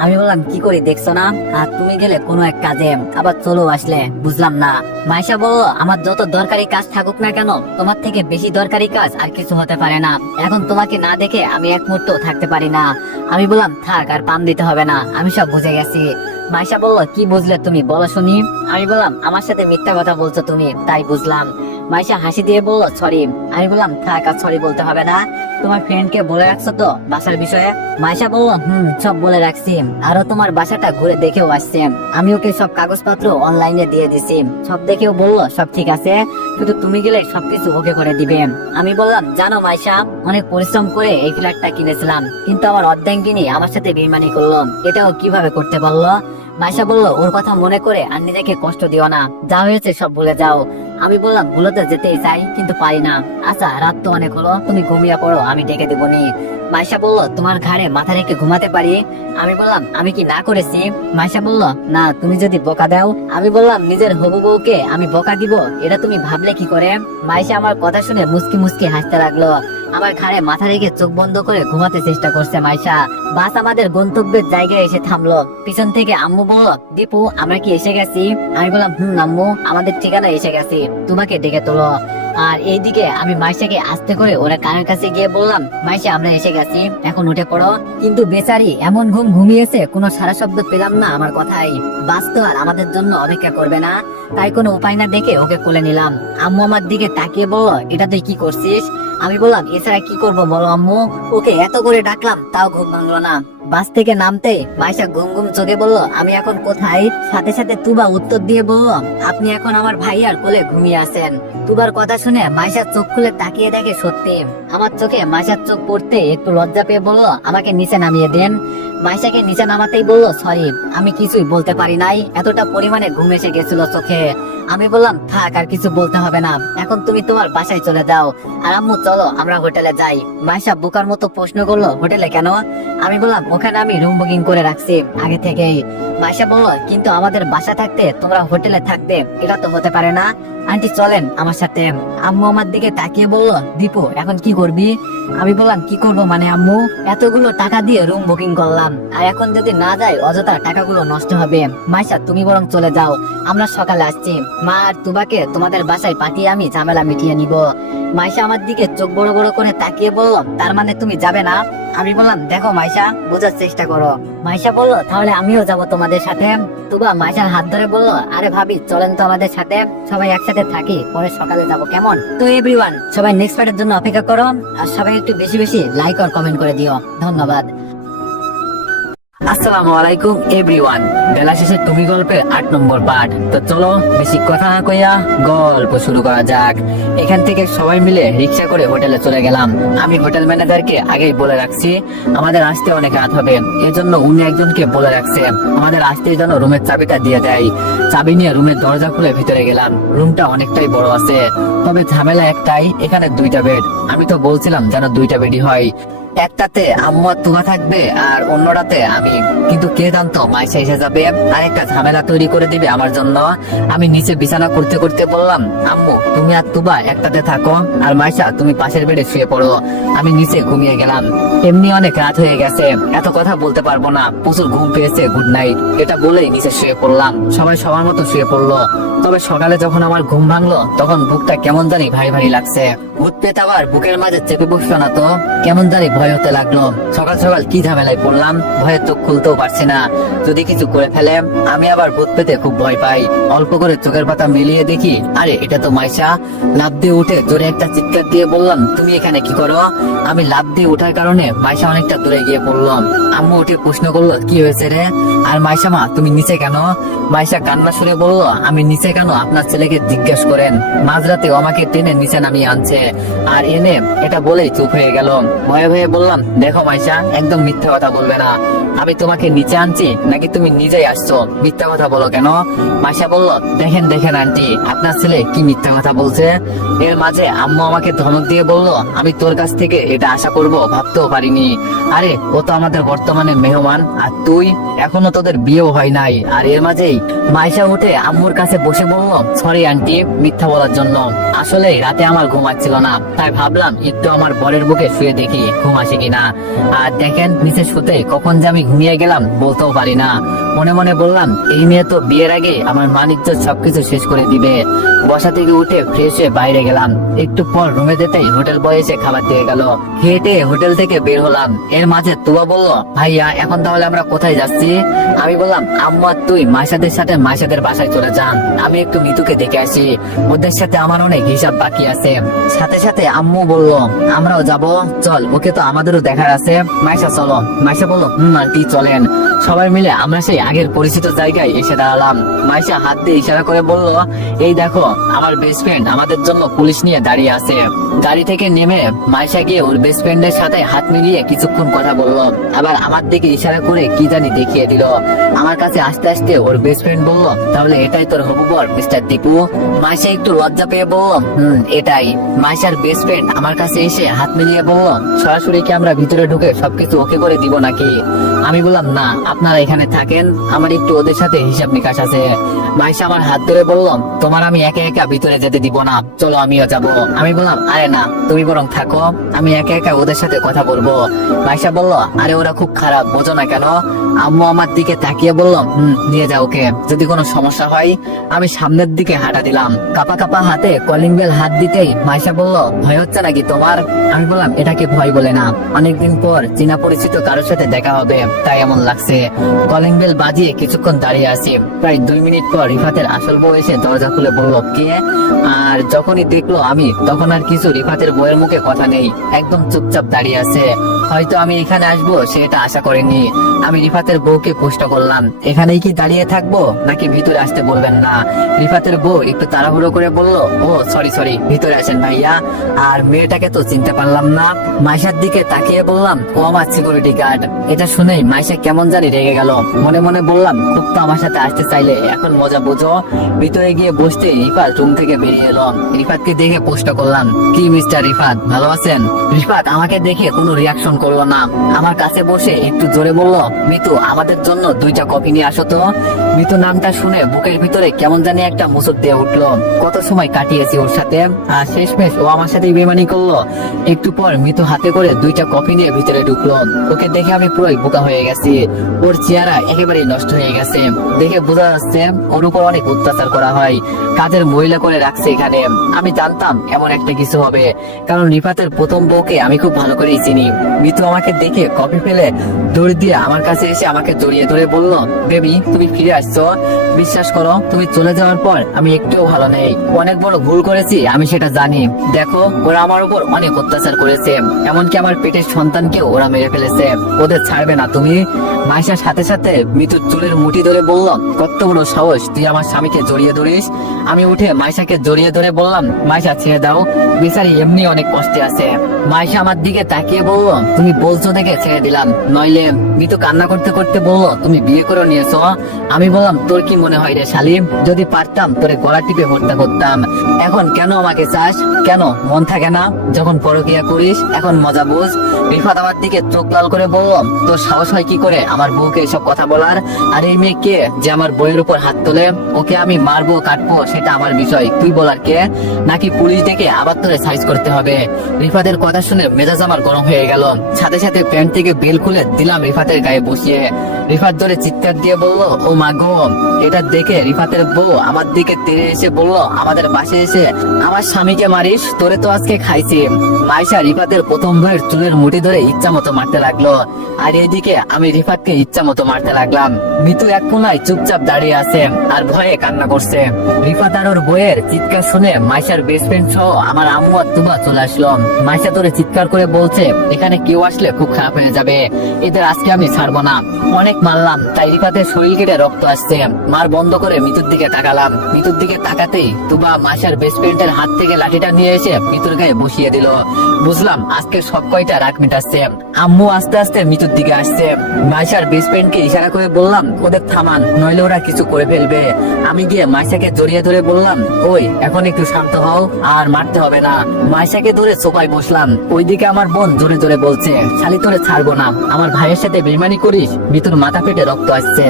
আমি বললাম, কি করি দেখছো না? আর তুমি গেলে কোনো এক কাজে, আবার চলো আসলে, বুঝলাম না। মাইশা বলল, আমার যত দরকারি কাজ থাকুক না কেন, তোমার থেকে বেশি দরকারি কাজ আর কিছু হতে পারে না। এখন তোমাকে না দেখে আমি এক মুহূর্ত থাকতে পারি না। আমি বললাম, থাক, আর পাম দিতে হবে না, আমি সব বুঝে গেছি। মাইশা বলল, কি বুঝলে তুমি, বলো শুনি। আমি বললাম, আমার সাথে মিথ্যা কথা বলছো তুমি, তাই বুঝলাম। মাইশা হাসি দিয়ে বলল, সরি। আমি বললাম, থাক, আর সরি বলতে হবে না। তোমার ফ্রেন্ডকে বলে রাখছো তো বাসার বিষয়ে? মাইশা বলল, সব বলে রাখছি, আরো তোমার বাসাটা ঘুরে দেখেও আসছে। আমি ওকে সব কাগজপত্র অনলাইনে দিয়ে দিছি, সব দেখেও বললো সব ঠিক আছে, শুধু তুমি গেলে সবকিছু ওকে করে দিবে। আমি বললাম, জানো মাইশা, অনেক পরিশ্রম করে এই ফ্ল্যাটটা কিনেছিলাম, কিন্তু আমার অর্ধাঙ্গিনী আমার সাথে বেইমানি করলো, এটাও কিভাবে করতে পারলো? মাইশা বলল, ওর কথা মনে করে আর নিজেকে কষ্ট দিও না, যা হয়েছে সব ভুলে যাও। আমি বললাম, ভুলতে যেতেই চাই, কিন্তু পারি না। আচ্ছা রাত তো অনেক হলো, তুমি ঘুমিয়ে পড়ো, আমি ডেকে দেবনি। মাইশা বলল, তোমার ঘাড়ে মাথা রেখে ঘুমাতে পারি? আমি বললাম, আমি কি না করেছি? মাইশা বলল, না, তুমি যদি বকা দাও। আমি বললাম, নিজের হবু বউকে আমি বকা দিব, এটা তুমি ভাবলে কি করে? মাইশা আমার কথা শুনে মুস্কি মুস্কি হাসতে লাগলো, আমার ঘাড়ে মাথা রেখে চোখ বন্ধ করে ঘুমাতে চেষ্টা করছে মাইশা। বাস আমাদের গন্তব্যের জায়গায় এসে থামলো। পিছন থেকে আম্মু বলল, দীপু আমরা কি এসে গেছি? আমি বললাম, আম্মু, আমাদের ঠিকানা এসে গেছি, তোমাকে ডেকে তোলো। আর এইদিকে আমি মাইশাকে আস্তে করে ওরা কানের কাছে গিয়ে বললাম, মাইশা আমরা এসে গেছি, এখন উঠে পড়ো। কিন্তু বেচারি এমন ঘুম ঘুমিয়েছে, কোনো সারা শব্দ পেলাম না আমার কথাই। বাস তো আর আমাদের জন্য অপেক্ষা করবে না, তাই কোনো উপায় না দেখে ওকে কোলে নিলাম। আম্মু আমার দিকে তাকিয়ে বলল, এটা তুই কি করছিস? আমি বললাম, এছাড়া কি করবো বলো আম্মু? ওকে এত করে ডাকলাম, তাও ঘুম ভাঙলো না। বাস থেকে নামতে মাইশা ঘুম ঘুম চোখে বলল, আমি এখন কোথায়? সাথে সাথে তুবা উত্তর দিয়ে বলল, আপনি এখন আমার ভাইয়ার কোলে ঘুমিয়ে আছেন। তুবার কথা শুনে মাইশার চোখ খুলে তাকিয়ে দেখে সত্যি আমার চোখে মাইশার চোখ পড়তে একটু লজ্জা পেয়ে বলল, আমাকে নিচে নামিয়ে দেন। মাইশাকে নিচে নামাতেই বলল, সরি, আমি কিছুই বলতে পারি নাই, এতটা পরিমাণে ঘুম এসে গেছিল চোখে। আমি বললাম, থাক, আর কিছু বলতে হবে না, এখন তুমি তোমার বাসায় চলে যাও। আর আম্মু চলো আমরা হোটেলে যাই। মাইশা বোকার মতো প্রশ্ন করলো, হোটেলে কেন? আমি বললাম, ওখানে আমি রুম বুকিং করে রাখছি আগে থেকেই। মাইশা বলল, কিন্তু আমাদের বাসা থাকতে তোমরা হোটেলে থাকবে, এটা তো হতে পারে না। আন্টি চলেন আমার সাথে। আম্মু আমার দিকে তাকিয়ে বলল, দীপু এখন কি করবি? আমি বললাম, কি করব মানে আম্মু, এতগুলো টাকা দিয়ে রুম বুকিং করলাম, আর এখন যদি না যাই অযথা টাকাগুলো নষ্ট হবে। মাইশা তুমি বরং চলে যাও, আমরা সকালে আসছি। মা আর তুবাকে তোমাদের বাসায় পাঠিয়ে আমি ঝামেলা মিটিয়ে নিব। মাইশা আমার দিকে চোখ বড় বড় করে তাকিয়ে বলল, তার মানে তুমি যাবে না? আমি বললাম, দেখো মাইশা, বোঝার চেষ্টা করো। মাইশা বলল, তাহলে আমিও যাব তোমাদের সাথে। তুবা মাইশার হাত ধরে বলল, আরে ভাবি চলেন তো আমাদের সাথে, সবাই একসাথে থাকি, পরে সকালে যাব, কেমন? তো এভরিওয়ান, সবাই নেক্সট পার্টের জন্য অপেক্ষা করো, আর সবাই একটু বেশি বেশি লাইক আর কমেন্ট করে দিও। ধন্যবাদ। আসসালামু আলাইকুম এভরিওয়ান, বেলা শেষে তুমি গল্পের 8 নম্বর পার্ট। তো চলো বেশি কথা না কইয়া গল্প শুরু করা যাক। এখান থেকে সবাই মিলে রিক্সা করে হোটেলে চলে গেলাম। আমি হোটেল ম্যানেজারকে আগেই বলে রাখছি আমাদের আসতে অনেক রাত হবে, এজন্য উনি একজনকে বলে রাখছে আমাদের আসতেই যেন রুমের চাবিটা দিয়ে দেয়। চাবি নিয়ে রুমের দরজা খুলে ভিতরে গেলাম। রুমটা অনেকটাই বড় আছে, তবে ঝামেলা একটাই, এখানে 2টা বেড। আমি তো বলছিলাম যেন 2টা বেডই হয়, একটাতে আম্মু আর তুবা থাকবে আর অন্যটাতে আমি, কিন্তু কে জানতো মাইশা এসে যাবে আর একটা ঝামেলা তৈরি করে দিবে আমার জন্য। আমি নিচে বিছানা করতে করতে বললাম, আম্মু তুমি আর তুবা একটাতে থাকো, আর মাইশা তুমি পাশের বেডে শুয়ে পড়ো। আমি নিচে ঘুমিয়ে গেলাম। এমনি অনেক রাত হয়ে গেছে, এত কথা বলতে পারবো না, প্রচুর ঘুম পেয়েছে, গুড নাইট এটা বলেই নিচে শুয়ে পড়লাম। সবাই সবার মতো শুয়ে পড়লো। তবে সকালে যখন আমার ঘুম ভাঙলো তখন বুকটা কেমন জানি ভারী ভারী লাগছে। ভূত পেত আবার বুকের মাঝে চেপে বসলো না তো, কেমন জানি ভয় হতে লাগলো। সকাল সকাল কি ঝামেলায় পড়লাম, ভয়ে চোখ খুলতেও পারছি না। যদি কিছু করে ফেলে আমি আবার ভূত পেতে খুব ভয় পাই। অল্প করে চোখের পাতা মিলিয়ে দেখি, আরে এটা তো মাইশা। লাফ দিয়ে উঠে জোরে একটা চিৎকার দিয়ে বললাম, তুমি এখানে কি করো? আমি লাফ দিয়ে ওঠার কারণে মাইশা অনেকটা দূরে গিয়ে পড়লাম। আম্মু উঠে প্রশ্ন করলো, কি হয়েছে রে? আর মাইশা মা, তুমি নিচে কেন? মাইশা কান্না সুরে বলল, আমি নিচে কেন আপনার ছেলেকে জিজ্ঞেস করেন। মাঝরাতে আমাকে টেনে নিচে নামিয়ে আনছে আর এনে এটা বলেই চুপ হয়ে গেল। ভয়ে ভয়ে বললাম, দেখো মাইশা, একদম মিথ্যা কথা বলবে না। আমি তোমাকে নিচে আনছি নাকি তুমি নিজেই আসছো? মিথ্যা কথা বলো কেন? মাইশা বলল, দেখেন দেখেন আন্টি, আপনার ছেলে কি মিথ্যা কথা বলছে। এর মাঝে আম্মু আমাকে ধমক দিয়ে বলল, আমি তোর কাছ থেকে এটা আশা করব ভাবতেও পারিনি। আরে ও তো আমাদের বর্তমানে মেহমান, আর তুই এখনো তোদের বিয়েও হয় নাই। আর এর মাঝেই মাইশা উঠে আম্মুর কাছে বসে বলল, সরি আন্টি মিথ্যা বলার জন্য। আসলে রাতে আমার ঘুম আসছিল না, তাই ভাবলাম একটু আমার বরের বুকে শুয়ে দেখি ঘুম আসে কিনা। আর দেখেন নিচে শুতে কখন যে আমি ঘুমিয়ে গেলাম বলতেও পারি না। মনে মনে বললাম, এই মেয়ে তো বিয়ের আগে আমার মানিজ্য সবকিছু শেষ করে দিবে। বসা থেকে উঠে ফ্রেশ হয়ে বাইরে গেলাম। একটু পর রুমে যেতেই হোটেল বয় এসে খাবার দিয়ে গেল। খেয়ে হোটেল থেকে বের হলাম। এর মাঝে তুবা বলল, ভাইয়া এখন তাহলে আমরা কোথায় যাচ্ছি? আমি বললাম, আম্মু আর তুই মাইশাদের সাথে মাইশাদের বাসায় চলে যান, আমি একটু মিতুকে দেখে আসি, ওদের সাথে আমার অনেক হিসাব বাকি আছে। সাথে সাথে আম্মু বলল, আমরাও যাব, চল, ওকে তো আমাদেরও দেখার আছে। মাইশা চলো। মাইশা বলল, আন্টি চলেন। সবাই মিলে আমরা সেই আগের পরিচিত জায়গায় এসে দাঁড়ালাম। মাইশা হাত দিয়ে ইশারা করে বলল, এই দেখো আমার বেস্ট ফ্রেন্ড আমাদের জন্য পুলিশ নিয়ে দাঁড়িয়ে আছে। গাড়ি থেকে নেমে মাইশা গিয়ে ওর বেস্ট ফ্রেন্ডের সাথে হাত মিলিয়ে কিছুক্ষণ কথা বললো, আবার আমার দিকে ইশারা করে কি জানি দেখিয়ে দিল। আমার কাছে আস্তে আস্তে ওর বেস্ট ফ্রেন্ড বলল, তাহলে এটাই তোর হবু বর মিস্টার দীপু? মাইশা একটু লজ্জা পেয়ে বলল, এটাই। মাইশার বেস্ট ফ্রেন্ড আমার কাছে এসে হাত মিলিয়ে বলল, সরাসরি কি আমরা ভিতরে ঢুকে সবকিছু ওকে করে দিব নাকি? আমি বললাম, না, আপনারা এখানে থাকেন, আমার একটু ওদের সাথে হিসাব নিকাশ আছে। মাইশা আমার হাত ধরে বলল, তোমার আমি একা একা ভিতরে যেতে দিব না, চলো আমিও যাব। আমি বললাম, আরে না, তুমি বরং থাকো, আমি একা একা ওদের সাথে কথা বলবো। মাইশা বলল, আরে ওরা খুব খারাপ, বোঝো না কেন? আম্মু আমার দিকে তাকিয়ে বলল, নিয়ে যাও ওকে, যদি কোনো সমস্যা হয়। আমি সামনের দিকে হাঁটা দিলাম। কাপা কাপা হাতে কলিং বেল হাত দিতেই মাইশা বলল, ভয় হচ্ছে নাকি তোমার? আমি বললাম, এটাকে ভয় বলে না, অনেকদিন পর চেনা পরিচিত কারোর সাথে দেখা হবে, তাই এমন লাগছে। কলিং বেল বাজিয়ে কিছুক্ষণ দাঁড়িয়ে আছি। প্রায় 2 মিনিট পর রিফাতের আসল বউ এসে দরজা খুলে বলল, কে? আর যখনই দেখলো আমি, তখন আর কিছু রিফাতের বউয়ের মুখে কথা নেই, একদম চুপচাপ দাঁড়িয়ে আছে। হয়তো আমি এখানে আসবো সেটা আশা করিনি। আমি রিফাতের বউকে প্রশ্ন করলাম, এখানেই কি দাঁড়িয়ে থাকবো নাকি ভিতরে আসতে বলবেন না? রিফাতের বউ একটু তাড়াহুড়ো করে বলল, ও সরি, ভিতরে আসেন ভাইয়া। আর মেয়েটাকে তো চিনতে পারলাম না। মাইশার দিকে তাকিয়ে বললাম, ও আমার সিকিউরিটি গার্ড। এটা শুনেই মাইশা কেমন জানি রেগে গেল। মনে মনে বললাম, খুব তো আমার সাথে আসতে চাইলে এখন মজা বুঝো। ভিতরে গিয়ে বসতে রিফাত রুম থেকে বেরিয়ে এলো। রিফাতকে দেখে প্রশ্ন করলাম, কি মিস্টার রিফাত, ভালো আছেন? রিফাত আমাকে দেখে কোনো রিয়াকশন করলো না। আমার কাছে বসে একটু জোরে বলল, মিতু আমাদের জন্য 2টা কফি নিয়ে আসো তো। মিতু নামটা শুনে বুকের ভিতরে কেমন জানি একটা মুসুক দিয়ে উঠলো। কত সময় কাটিয়েছি ওর সাথে, আর শেষমেশ ও আমার সাথে বেমানি করলো। একটু পর মিতু হাতে করে 2টা কফি নিয়ে ভিতরে ঢুকলো। ওকে দেখে আমি পুরোই বোকা হয়ে গেছি। ওর চেহারা একেবারেই নষ্ট হয়ে গেছে। দেখে বোঝা যাচ্ছে ওর উপর অনেক অত্যাচার করা হয়, কাজের মহিলা করে রাখছে এখানে। আমি জানতাম এমন একটা কিছু হবে, কারণ রিফাতের প্রথম বউকে আমি খুব ভালো করেই চিনি। মিতু আমাকে দেখে কফি ফেলে দৌড় দিয়ে আমার কাছে এসে আমাকে জড়িয়ে ধরে বলল, বেবি তুমি ফিরে আসছো। বিশ্বাস করো, তুমি চলে যাওয়ার পর আমি একটুও ভালো নেই। অনেক বড় ভুল করেছি, আমি সেটা জানি। দেখো, ওরা আমার উপর অনেক অত্যাচার করেছে, এমনকি আমার পেটের সন্তানকেও ওরা মেরে ফেলেছে। ওদের ছাড়বে না তুমি। মাইশার সাথে সাথে মিতুর চুলের মুঠি ধরে বলল, কত বড় সাহস তুই আমার স্বামীকে জড়িয়ে ধরিস। আমি উঠে মাইশাকে জড়িয়ে ধরে বললাম, মাইশা ছেড়ে দাও, বেচারি এমনি অনেক কষ্টে আছে। মাইশা আমার দিকে তাকিয়ে বলল, তুমি বলছো দেখে ছেড়ে দিলাম, নইলে। মিতু কান্না করতে করতে বলল, তুমি বিয়ে করে নিয়েছো? আমি বললাম, তোর কি মনে হয় রে শালিম, যদি পারতাম তোরে গলা টিপে হত্যা করতাম। এখন কেন আমাকে চাস? কেন মন থাকে না যখন পরকিয়া করিস? এখন মজা বুঝ। রিফাত আমার দিকে চোখ লাল করে বলল, তোর সাহস হয় কি করে আমার বউকে এসব কথা বলার? আর এই মেয়ে কে যে আমার বউয়ের উপর হাত তোলে? ওকে আমি মারবো কাটবো সেটা আমার বিষয়, তুই বলার কে? নাকি পুলিশ ডেকে আবার তোরে সাইজ করতে হবে? রিফাতের কথা শুনে মেজাজ আমার গরম হয়ে গেল। সাথে সাথে প্যান্ট থেকে বেল খুলে দিলাম রিফাতের গায়ে বসিয়ে। রিফাত ধরে চিৎকার দিয়ে বলল, ও মা গো। এটা দেখে রিফাতের বউ আমার দিকে তেড়ে এসে বলল, আমাদের বাসে এসে আমার স্বামীকে মারিস, তোরে তো আজকে খাইছি। মাইশা রিফাতের প্রথম বউয়ের চুলের মুঠি ধরে ইচ্ছা মতো মারতে লাগলো, আর এদিকে আমি রিফাতকে ইচ্ছা মতো মারতে লাগলাম। মিতু এক কোনায় চুপচাপ দাঁড়িয়ে আছে আর ভয়ে কান্না করছে। রিফাত আর ওর বউয়ের চিৎকার শুনে মাইশার বেস্ট ফ্রেন্ড সহ আমার আম্মু আর তুবা চলে আসলো। মাইশা ধরে চিৎকার করে বলছে, এখানে কেউ আসলে খুব খারাপ হয়ে যাবে, এদের আজকে আমি ছাড়বো না। অনেক মারলাম, তাই রিফাতের শরীর কেটে রক্ত আসছে। মার বন্ধ করে মিতুর দিকে তাকালাম। মিতুর দিকে তাকাতেই তুবা মাইশার বেস্ট ফ্রেন্ডের হাত থেকে লাঠিটা নিয়ে এসে মিতুর গায়ে বসিয়ে দিল। বুঝলাম আজকে সব কয়টা রাগ মিটাচ্ছে। আম্মু আস্তে আস্তে মিতুর দিকে আসছে। মাইশার বেস্ট ফ্রেন্ডকে ইশারা করে বললাম, ওদের থামান, নইলে ওরা কিছু করে ফেলবে। আমি গিয়ে মাইশাকে জড়িয়ে ধরে বললাম, ওই এখন একটু শান্ত হও, আর মারতে হবে না। মাইশাকে ধরে সোফায় বসলাম। ওইদিকে আমার বোন জোরে জোরে বলছে, শালি তোরে ছাড়বো না, আমার ভাইয়ের সাথে বেইমানি করিস। মিতুর মাথা পেটে রক্ত আসছে।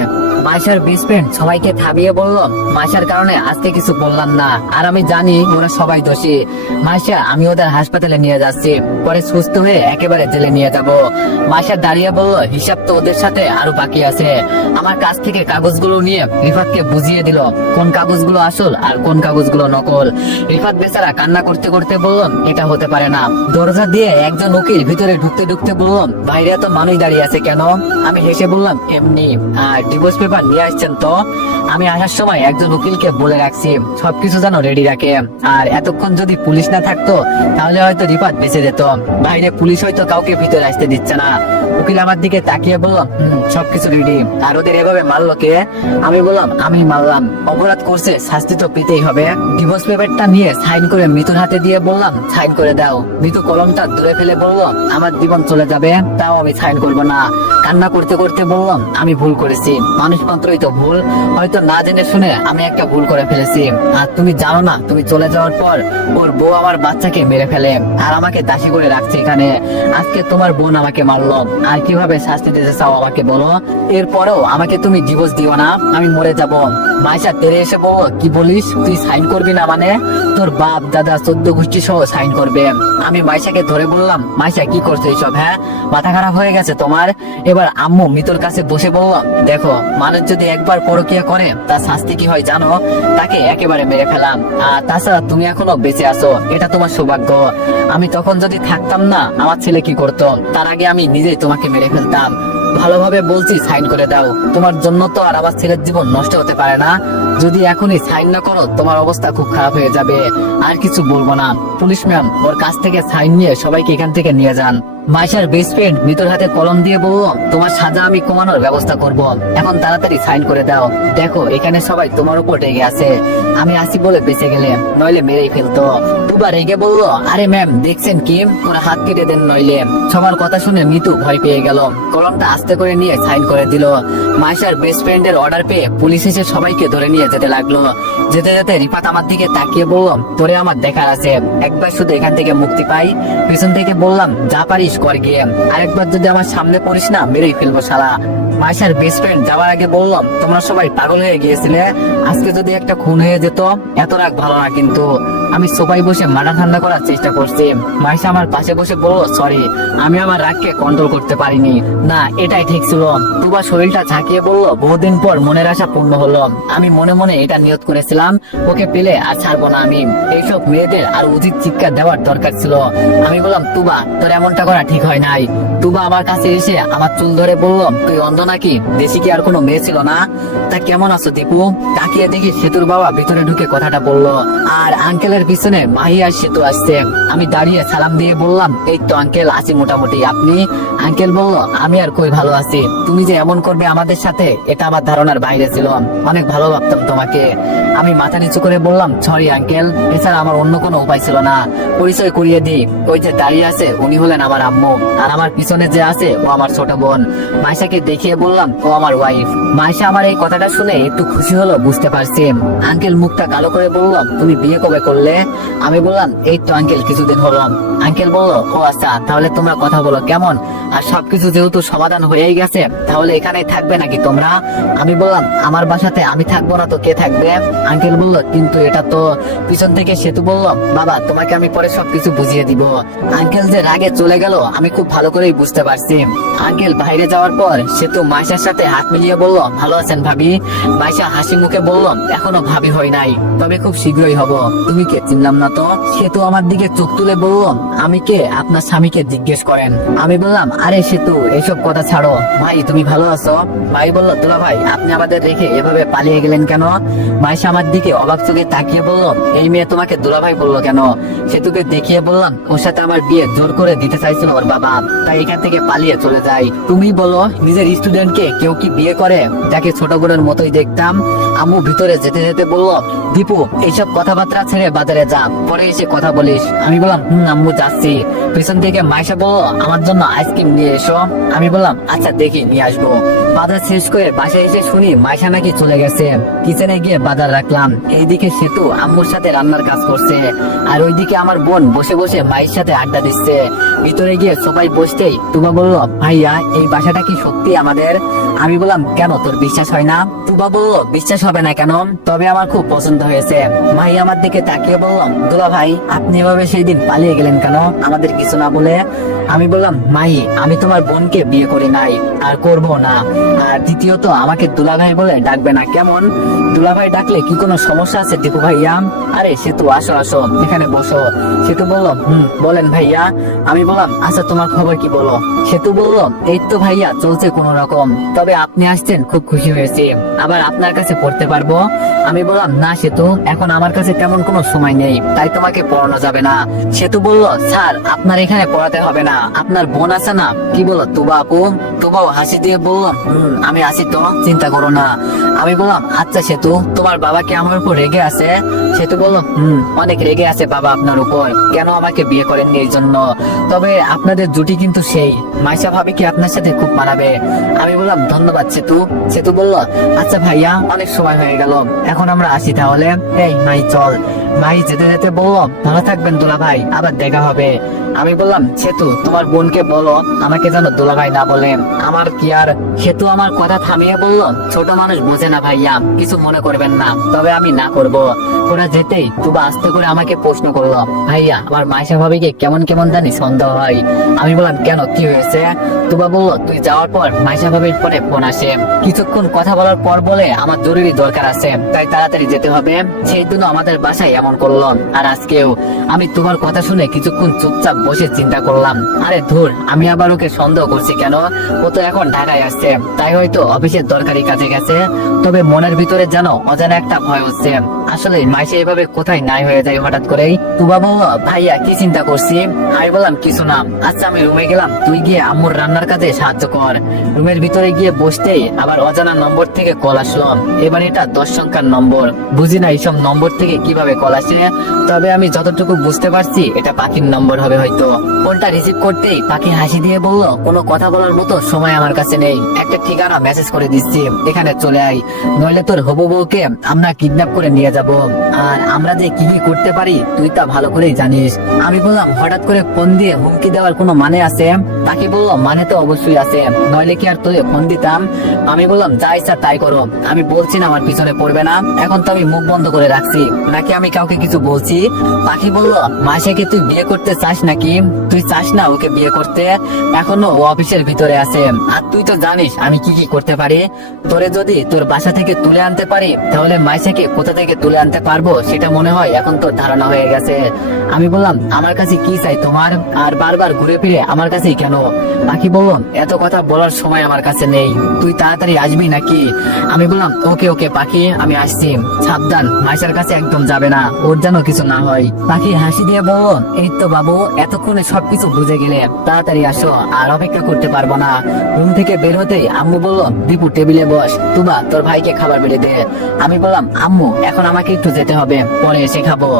মাইশার বেস্ট ফ্রেন্ড সবাইকে থামিয়ে বলল, মাইশার কারণে আজকে কিছু বললাম না, আর আমি জানি ওরা সবাই দোষী। মাইশা, আমি ওদের হাসপাতালে নিয়ে যাচ্ছি, পরে সুস্থ হয়ে একেবারে জেলে নিয়ে যাব। মাইশা দাঁড়িয়ে বলল, হিসাব তো ওদের সাথে আরো বাকি আছে। আমার কাছ থেকে কাগজগুলো নিয়ে রিফাতকে বুঝিয়ে দিল কোন কাগজগুলো আসল আর কোন কাগজগুলো নকল। রিফাত বেচারা কান্না করতে করতে বলল, এটা হতে পারে না। দরজা দিয়ে একজন উকিল ভিতরে ঢুকতে ঢুকতে বলল, বাইরে এত মানুষ দাঁড়িয়ে আছে কেন? আমি হেসে বললাম, এমনি। আর ডিভোর্স পেপার নিয়ে আসছেন তো? আমি আসার সময় একজন উকিলকে বলে রাখছি সবকিছু যেন রেডি রাখে, আর এতক্ষণ যদি পুলিশ না থাকতো তাহলে হয়তো রিফাত বেঁচে যেত। বাইরে পুলিশ হয়তো কাউকে ভিতরে আসতে দিচ্ছে না। উকিল আমার দিকে তাকিয়ে বলল, সবকিছু রেডি। আর ওদের এভাবে মারলো কে? আমি বললাম, আমি মারলাম। অপরাধ করছে, শাস্তি তো পেতেই হবে। ডিভোর্স পেপারটা নিয়ে সাইন করে মিতুর হাতে দিয়ে বললাম, সাইন করে দাও। মিতু কলমটা দূরে ফেলে বলল, আমার জীবন চলে যাবে, তাও আমি সাইন করবো না। কান্না করতে করতে বললাম, আমি ভুল করেছি, মানুষ মাত্রই তো ভুল, হয়তো না জেনে শুনে আমি একটা ভুল করে ফেলেছি। আর তুমি জানো না, তুমি চলে যাওয়ার পর ওর বউ আমার বাচ্চাকে মেরে ফেলে আর আমাকে দাসী করে রাখছে এখানে। আজকে তোমার বোন আমাকে মারলো, আর কিভাবে শাস্তি দিতে চাও আমাকে বলো? এরপরেও আমাকে তুমি ডিভোর্স দিও না, আমি মরে যাব। মাইশা তেরে এসে বলল, কি বলিস? তুই সাইন করবি না মানে? তোর বাপ দাদা 14 গোষ্ঠী সহ সাইন করবে। আমি মাইশাকে ধরে বললাম, মাইশা কি করছো এইসব? হ্যাঁ, মাথা খারাপ হয়ে গেছে তোমার? এবার আম্মু মিতুর কাছে বসে বলল, দেখো, মানুষ যদি একবার পরকিয়া করে তার শাস্তি কি হয় জানো? তাকে একেবারে মেরে ফেলাম। আর তাছাড়া তুমি এখনো বেঁচে আছো, এটা তোমার সৌভাগ্য। আমি তখন যদি থাকতাম না, আমার ছেলে কি করতো? তার আগে আমি নিজেই তোমাকে মেরে ফেলতাম। ভালোভাবে বলছি, সাইন করে দাও। তোমার জন্য তো আর আমার ছেলের জীবন নষ্ট হতে পারে না। যদি এখনই সাইন না করো, তোমার অবস্থা খুব খারাপ হয়ে যাবে। আর কিছু বলবো না। পুলিশ ম্যাম, ওর কাছ থেকে সাইন নিয়ে সবাইকে এখান থেকে নিয়ে যান। মাইশার বেস্ট ফ্রেন্ড মিতুর হাতে কলম দিয়ে বলল, তোমার সাজা আমি কমানোর ব্যবস্থা করব, এখন তাড়াতাড়ি সাইন করে দাও। দেখো, এখানে সবাই তোমার উপর রেগে আছে, আমি আসি বলে বেঁচে গেলে, নইলে মেরেই ফেলতো। দুবার রেগে বললো, আরে ম্যাম দেখছেন কি, ওরা হাত কেটে দেন নইলে। সবার কথা শুনে মিতু ভয় পেয়ে গেল, কলমটা আস্তে করে নিয়ে সাইন করে দিল। মাইশার বেস্ট ফ্রেন্ডের অর্ডার পেয়ে পুলিশ এসে সবাইকে ধরে নিয়ে যেতে লাগলো। যেতে যেতে রিফাত আমার দিকে তাকিয়ে বলল, তোরে আমার দেখার আছে, একবার শুধু এখান থেকে মুক্তি পাই। পিছন থেকে বললাম, যা পারিস কর গিয়ে, আরেকবার যদি আমার সামনে পড়িস না, মেরেই ফেলবো শালা। মাইশার বেস্ট ফ্রেন্ড যাওয়ার আগে বললাম, তোমরা সবাই পাগল হয়ে গিয়েছিলে, আজকে যদি একটা খুন হয়ে যেত, এত রাগ ভালো না। কিন্তু আমি সোফায় বসে মাথা ঠান্ডা করার চেষ্টা করছি। মাইশা আমার পাশে বসে বলল, সরি, আমি আমার রাগকে কন্ট্রোল করতে পারিনি। না, এটাই ঠিক ছিল। তুবা শরীরটা ঝাঁকিয়ে বলল, বহুদিন পর মনের আশা পূর্ণ হলো। আমি মনে মনে এটা নিয়ত করেছিলাম, ওকে পেলে আর ছাড়বো না আমি। এইসব মেয়েদের আর উচিত চিৎকার দেওয়ার দরকার ছিল। আমি বললাম, তুবা, তোর এমনটা করা ঠিক হয় নাই। তুবা আমার কাছে এসে আমার চুল ধরে বলল, তুই অন্ধ নাকি? দেশি কি আর কোনো মেয়ে ছিল না? তা কেমন আছো দীপু? তাকিয়ে দেখি সেতুর বাবা ভিতরে ঢুকে কথাটা বললো, আর আঙ্কেলের পিছনে মাহি আর সেতু আসছে। আমি দাঁড়িয়ে সালাম দিয়ে বললাম, এই তো আঙ্কেল, আছি মোটামুটি। আপনি? আঙ্কেল বলল, আমি আর কই ভালো আছি, তুমি যে এমন করবে আমাদের সাথে, এটা আমার ধারণার বাইরে ছিল। অনেক ভালো ভাবতাম তোমাকে। আমি মাথা নিচু করে বললাম, সরি আঙ্কেল, এছাড়া আমার অন্য কোনো উপায় ছিল না। পরিচয় করিয়ে দিই, ওই যে দাঁড়িয়ে আছে উনি হলেন আমার আম্মু, আর আমার পিছনে যে আছে ও আমার ছোট বোন। মাইশাকে দেখিয়ে বললাম, ও আমার ওয়াইফ। মাইশা আমার এই কথাটা শুনে একটু খুশি হলো, বুঝতে পারছি। আঙ্কেল মুখটা কালো করে বললাম, তুমি বিয়ে কবে করলে? আমি বললাম, এই তো আঙ্কেল কিছুদিন হলো। আঙ্কেল বললো, ও আচ্ছা, তাহলে তোমরা কথা বলো কেমন? আর সবকিছু যেহেতু সমাধান হয়েই গেছে, তাহলে এখানেই থাকবে নাকি তোমরা? আমি বললাম, আমার বাসাতে আমি থাকবো না তো কে থাকবে? আঙ্কেল বললো, কিন্তু এটা তো। পিছন থেকে সেতু বলল, বাবা তোমাকে আমি পরে সবকিছু বুঝিয়ে দিব। আঙ্কেল যে রাগে চলে গেল আমি খুব ভালো করেই বুঝতে পারছি। আঙ্কেল বাইরে যাওয়ার পর সেতু মাইশার সাথে হাত মিলিয়ে বলল, ভালো আছেন ভাবি? মাইশা হাসি মুখে বলল, এখনো ভাবি হয় নাই, তবে খুব শীঘ্রই হব। তুমি কে? চিনলাম না তো। সেতু আমার দিকে চোখ তুলে বলল, আমি কে? আপনার স্বামীকে জিজ্ঞেস করেন। আমি বললাম, আরে সেতু এসব কথা ছাড়ো, ভাই তুমি ভালো আছো? ভাই বলল, দুলা ভাই আপনি আমাদের রেখে এভাবে পালিয়ে গেলেন কেন? মাইশা আমার দিকে অবাক চোখে তাকিয়ে বলল, এই মেয়ে তোমাকে দুলা ভাই বললো কেন? সেতুকে দেখিয়ে বললাম, ওর সাথে আমার বিয়ে জোর করে দিতে চাইছিল ওর বাবা, তাই এখান থেকে পালিয়ে চলে যাই। তুমি বলো, নিজের স্টুডেন্টকে কেউ কি বিয়ে করে? যাকে ছোট বোনের মতোই দেখতাম। আম্মু ভিতরে যেতে যেতে বলল, দীপু এইসব কথাবার্তা ছেড়ে বাজারে যা, পরে এসে কথা বলিস। আমি বললাম, আম্মু যাচ্ছি। পিছন থেকে মাইশা বলল, আমার জন্য আইসক্রিম নিয়ে এসো। আমি বললাম, আচ্ছা দেখি নিয়ে আসবো। বাজার শেষ করে বাসায় এসে শুনি মাইশা নাকি চলে গেছে। কিচেনে গিয়ে বাজার রাখলাম। এইদিকে সেতু আম্মুর সাথে রান্নার কাজ করছে, আর ওইদিকে আমার বোন বসে বসে মায়ের সাথে আড্ডা দিচ্ছে। ভিতরে গিয়ে সবাই বসতেই তুবা বলল, ভাইয়া এই বাসাটা কি সত্যি আমাদের? আমি বললাম, কেন তোর বিশ্বাস হয় না? তুবা বলল, বিশ্বাস হবে না কেন? তবে আমার খুব পছন্দ হয়েছে। মাই আমার দিকে তাকিয়ে বললাম, দুলা ভাই আপনি এভাবে সেই দিন পালিয়ে গেলেন কেন আমাদের কিছু না বলে? আমি বললাম, মাই আমি তোমার বোনকে বিয়ে করি নাই, আর করব না। আর দ্বিতীয়ত আমাকে দুলা ভাই বলে ডাকবে না, কেমন? দুলা ভাই ডাকলে কি কোনো সমস্যা আছে দীপু ভাইয়া? আরে সেতু আসো আসো, এখানে বসো। সেতু বলল, বলেন ভাইয়া। আমি বললাম, আচ্ছা তোমার খবর কি বলো? সেতু বলল, এই তো ভাইয়া চলছে কোন রকম, তবে আপনি আসছেন খুব খুশি হয়েছি। আবার আপনার কাছে পড়তে পারবো? আমি বললাম, না সেতু, এখন আমার কাছে তেমন কোনো সময় নেই, তাই তোমাকে পড়ানো যাবে না। সেতু বলল, স্যার আপনার এখানে পড়াতে হবে না, আপনার বোন আছে না? কি বলো তুবা আপু? তুবাও হাসি দিয়ে বলল, আমি আছি তো, চিন্তা করো না। আমি বললাম, আচ্ছা সেতু, তোমার বাবা কি আমার উপর রেগে আছে? সেতু বলল, অনেক রেগে আছে বাবা আপনার উপর, কেন আমাকে বিয়ে করেননি এই জন্য। তবে আপনাদের জুটি কিন্তু সেই, মাইশা ভাবি কি আপনার সাথে খুব মানাবে। আমি বললাম, ধন্যবাদ সেতু। সেতু বলল, আচ্ছা ভাইয়া অনেক সময় হয়ে গেল, এখন আমরা আসি তাহলে। এই মাই চল। মাই যেতে যেতে বলল, ভালো থাকবেন দুলা ভাই, আবার দেখা হবে। আমি বললাম, সেতু তোমার বোনকে বলো আমাকে যেন দুলা ভাই না বলে। আমার কি আর? সেতু আমার কথা থামিয়ে বলল, ছোট মানুষ বোঝে না ভাইয়া, কিছু মনে করবেন না, তবে আমি না করব। ওরা যেতেই তুবা আস্তে করে আমাকে প্রশ্ন করলো, ভাইয়া আমার মাইশা ভাবিকে কেমন কেমন জানি সন্দেহ হয়। আমি বললাম, কেন কি হয়েছে? তুবা বলল, তুই যাওয়ার পর মাইশা ভাবির ফোনে ফোন আসে। কিছুক্ষণ কথা বলার পর বলে, আমার জরুরি দরকার আছে, তাই তাড়াতাড়ি যেতে হবে। সেই দিনও আমাদের বাসায় এমন করলো, আর আজকেও। আমি তোমার কথা শুনে কিছুক্ষণ চুপচাপ বসে চিন্তা করলাম, আরে ধুর, আমি আবার ওকে সন্দেহ করছি কেন? ও তো এখন ঢাকায় আসছে, তাই হয়তো অফিসের দরকারি কাজে গেছে। তবে মনের ভিতরে যেন অজানা একটা ভয় হচ্ছে, আসলে মাইশা এভাবে কোথায় নাই হয়ে যায় হঠাৎ করেই। তুবা বলল, ভাইয়া কি চিন্তা করছি? আমি বললাম, কিছু না। আচ্ছা আমি রুমে গেলাম, তুই গিয়ে আম্মুর রান্নার কাজে সাহায্য কর। রুমের ভিতরে গিয়ে বসতেই আবার অজানা নম্বর থেকে কল আসলো। এবার এটা 10 সংখ্যার নম্বর, বুঝি না এইসব নম্বর থেকে কিভাবে কল আসে, তবে আমি যতটুকু বুঝতে পারছি এটা পাখির নম্বর হবে হয়তো। ফোনটা রিসিভ করতেই পাখি হাসি দিয়ে বলল, কোনো কথা বলার মতো সময় আমার কাছে নেই, একটা ঠিকানা মেসেজ করে দিচ্ছি, এখানে চলে আয়, নইলে তোর হবু বউকে আমরা কিডন্যাপ করে নিয়ে যাব, আর আমরা যে কি কি করতে পারি তুই তা ভালো করেই জানিস। আমি বললাম, হঠাৎ করে ফোন দিয়ে হুমকি দেওয়ার কোনো মানে আছে? পাখি বলল, মানে তো অবশ্যই আছে, নইলে কি আর তোকে ফোন দিতাম? আমি বললাম, যা ইচ্ছা তাই করো, আমি বলছি না আমার পিছনে পড়বে না, এখন তো আমি মুখ বন্ধ করে রাখছি, নাকি আমি কাউকে কিছু বলছি? পাখি বলল, মাসেকে তুই বিয়ে করতে চাস নাকি? তুই চাস না ওকে বিয়ে করতে? এখনো ও অফিসের ভিতরে আছে, আর তুই তো জানিস আমি কি কি করতে পারি। তোরে যদি তোর বাসা থেকে তুলে আনতে পারি, তাহলে মাইশাকে কোথা থেকে তুলে আনতে পারবো সেটা মনে হয় এখন তোর ধারণা হয়ে গেছে। আমি বললাম, আমার কাছে কি চাই তোমার, আর বারবার ঘুরে ফিরে আমার কাছেই কেন? পাখি বলল, এত কথা বলার সময় আমার কাছে নেই, তুই তাড়াতাড়ি আসবি নাকি? আমি বললাম, ওকে ওকে পাখি, আমি আসছি, সাবধান, মাইশার কাছে একদম যাবে না, ওর যেন কিছু না হয়। পাখি হাসি দিয়ে বলল, এই তো বাবু, এতক্ষণে সবকিছু বুঝে গেলে, তাড়াতাড়ি আসো, আর অপেক্ষা করতে পারবো না। রুম থেকে বের হতেই আম্মু বলল, দীপু টেবিলে বস, তুবা তোর ভাইকে খাবার বেড়ে দে। আমি বললাম, আম্মু এখন আমাকে একটু যেতে হবে, পরে এসে খাবো।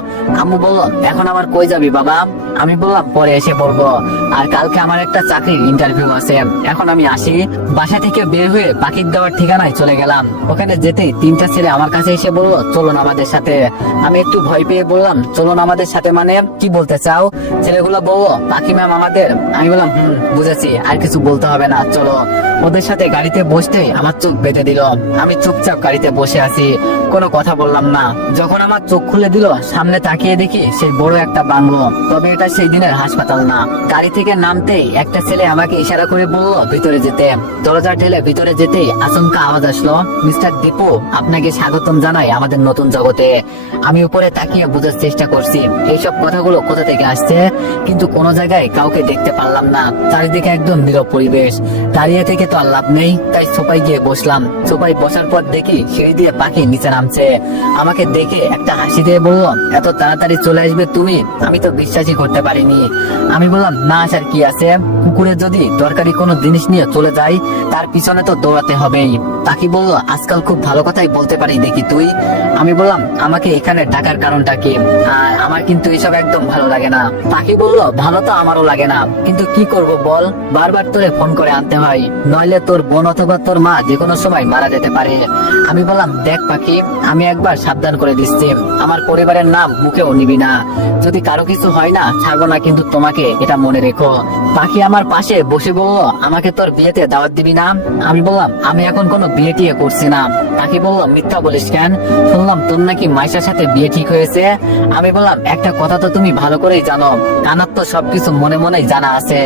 আম্মু বলল, এখন আমার কই যাবি বাবা? আমি বললাম, পরে এসে পড়বো, আর কালকে আমার একটা চাকরির ইন্টারভিউ আছে, এখন আমি আসি। বাসা থেকে বের হয়ে পাখির দেওয়ার ঠিকানায় চলে গেলাম। ওখানে যেতে তিনটা ছেলে আমার কাছে এসে বললো চলুন আমাদের সাথে। আমি একটু ভয় পেয়ে বললাম চলুন আমাদের সাথে মানে কি বলতে চাও? ছেলেগুলো বললো পাখি ম্যাম আমাদের। আমি বললাম বুঝেছি, আর কিছু বলতে হবে না, চলো। ওদের সাথে গাড়িতে বসতেই আমার চোখ বেঁধে দিল। আমি চুপচাপ গাড়িতে বসে আছি, কোনো কথা বললাম না। যখন আমার চোখ খুলে দিল, সামনে তাকিয়ে দেখি সেই বড় একটা বাংলো, তবে এটা সেই দিনের হাসপাতাল না। গাড়ি থেকে নামতেই একটা ছেলে আমাকে ইশারা করে বলল ভিতরে যেতে। দরজা ঠেলে ভিতরে যেতেই আচমকা আওয়াজ আসলো, মিস্টার দীপু, আপনাকে স্বাগতম জানাই আমাদের নতুন জগতে। আমি উপরে তাকিয়ে বোঝার চেষ্টা করছি এইসব কথাগুলো কোথা থেকে আসছে, কিন্তু কোনো জায়গায় কাউকে দেখতে পারলাম না। চারিদিকে একদম নীরব পরিবেশ। দাঁড়িয়ে থেকে তো আর লাভ নেই, তাই সোফায় গিয়ে বসলাম। সোফায় বসার পর দেখি সিঁড়ি দিয়ে পাখি নিচে নামছে। আমাকে দেখে একটা হাসি দিয়ে বলল এত তাড়াতাড়ি চলে আসবে তুমি? আমি তো বিশ্বাসই করতে পারিনি। আমি বললাম না আসার কি আছে, কুকুরে যদি দরকারি কোনো জিনিস নিয়ে চলে যায় তার পিছনে তো দৌড়াতে হবেই। পাখি বলল আজকাল খুব ভালো কথাই বলতে পারি দেখি তুই। আমি বললাম আমাকে এখানে ডাকার কারণটা কি? আর আমার কিন্তু এসব একদম ভালো লাগে না। পাখি বলল ভালো তো আমারও লাগে না, কিন্তু কি করব বল, বারবার তোরে ফোন করে আনতে হয়, নইলে তোর বোন অথবা তোর মা যে কোনো সময় মারা যেতে পারে। আমি বললাম দেখ পাখি, আমি একবার সাবধান করে দিচ্ছি, আমার পরিবারের নাম মুখেও নিবি না। যদি কারো কিছু হয় না ছাড়বো না, কিন্তু তোমাকে এটা মনে রেখো। পাখি আমার পাশে বসে বলল আমাকে তোর বিয়েতে দাওয়াত দিবি না? আমি বললাম আমি এখন কোনো বিয়ে টিয়ে করছি না। পাখি বলল মিথ্যা বলিস কেন? শুনলাম তোর নাকি মাইশার সাথে বিয়ে ঠিক হয়েছে। আমি বললাম একটা কথা তো তুমি ভালো করেই জানো, কানার তো সবকিছু মনে মনেই জানা আছে,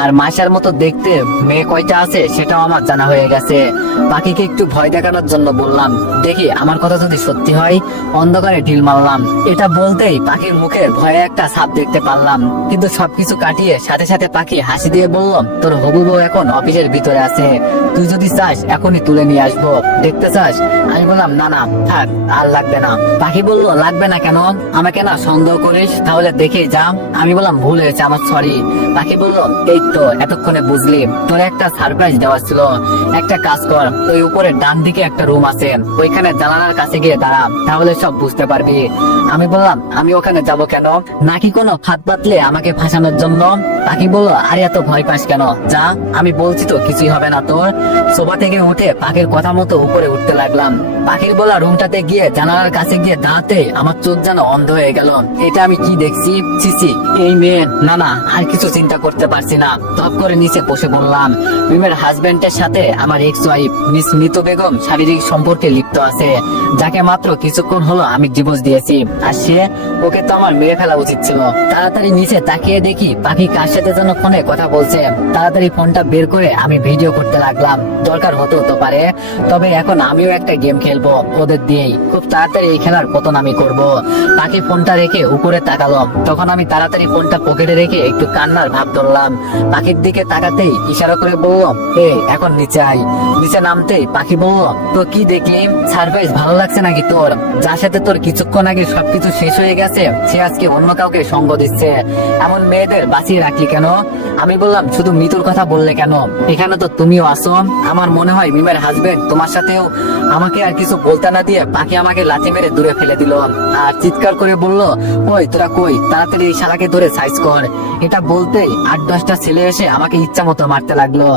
আর মাইশার মতো দেখতে মেয়ে কয়টা আছে সেটাও আমার জানা হয়ে গেছে। পাখিকে একটু ভয় দেখানোর জন্য বললাম দেখি আমার কথা যদি সত্যি হয়। অন্ধকারে ঢিল মারলাম। এটা বলতেই পাখির মুখে ভয়ে একটা ছাপ দেখতে পারলাম, কিন্তু সবকিছু কাটিয়ে সাথে সাথে পাখি হাসি দিয়ে বলল তোর হবু বউ এখন অফিসের ভিতরে আছে, তুই যদি চাস এখনই তুলে নিয়ে আসবো, দেখতে চাস? আমি বললাম না না থাক, আর লাগবে না। পাখি বলল লাগবে না কেন? আমাকে না সন্দেহ করিস? তাহলে দেখেই যা। আমি বললাম ভুল হয়েছে আমার, সরি। পাখি বলল এই তো এতক্ষণে বুঝলি, তোর একটা সারপ্রাইজ দেওয়া ছিল। একটা কাজ কর, ওই উপরে ডান দিকে একটা রুম আছে, ওইখানে জানালার কাছে গিয়ে দাঁড়া, তাহলে সব বুঝতে পারবি। আমি বললাম আমি ওখানে যাব কেন? নাকি কোনো ফাঁদ পাতলে আমাকে ফাঁসানোর জন্য? পাখি বলল আরে এত ভয় পাস কেন, যা। আমি বলছি তো কিছুই হবে না তোর। সোফা থেকে উঠে পাখির কথা মতো উপরে উঠতে লাগলাম। পাখির বলা রুমটাতে গিয়ে জানালার কাছে গিয়ে দাঁড়াতে আমার চোখ যেন অন্ধ হয়ে গেল। এটা আমি কি দেখছি? ছিছি, এই মেয়ে, না না আর কিছু চিন্তা করতে পারছি না। তপ করে নিচে বসে বললাম মিমের হাজবেন্ডের সাথে আমার ex wife miss Mitu Begum শারীরিক সম্পর্কে লিপ্ত আছে, যাকে মাত্র কিছুক্ষণ হলো আমি ডিভোর্স দিয়েছি। আর সে, ওকে তো আমার মেরে ফেলা উচিত ছিল। তাড়াতাড়ি নিচে তাকিয়ে দেখি পাখি কার সাথে যেন ফোনে কথা বলছে। তাড়াতাড়ি ফোনটা বের করে আমি ভিডিও করতে লাগলাম, দরকার হতে পারে। তবে এখন আমিও একটা গেম খেলবো ওদের দিয়েই, খুব তাড়াতাড়ি এই খেলার পতন আমি করব। পাখি ফোনটা রেখে উপরে তাকালো, তখন আমি তাড়াতাড়ি ফোনটা পকেটে রেখে একটু কান্নার ভাব ধরলাম। পাখির দিকে তাকাতেই ইশারা করে বলল এখন নিচে আয়। নিচে নামতেই পাখি বলল তো কি দেখলি? সারপ্রাইজ ভালো লাগছে নাকি তোর? যার সাথে তোর কিছুক্ষণ আগে সবকিছু শেষ হয়ে গেছে সে আজকে অন্য কাউকে সঙ্গ দিচ্ছে, এমন মেয়েদের বাঁচিয়ে রাখলি কেন? আমি বললাম শুধু মিতুর কথা বললে কেন? এখানে তো তুমিও আসো। আমার মনে হয় মিমের হাজবেন্ড তোমার সাথেও। আমাকে আর কিছু বলতে না দিয়ে পাখি আমাকে লাথি মেরে দূরে ফেলে দিল আর চিৎকার করে বলল ওই তোরা কই, তাড়াতাড়ি এই শালাকে ধরে সাইজ কর। এটা বলতেই 8-10টা ছেলে এসে আমাকে ইচ্ছা মতো মারতে লাগলো।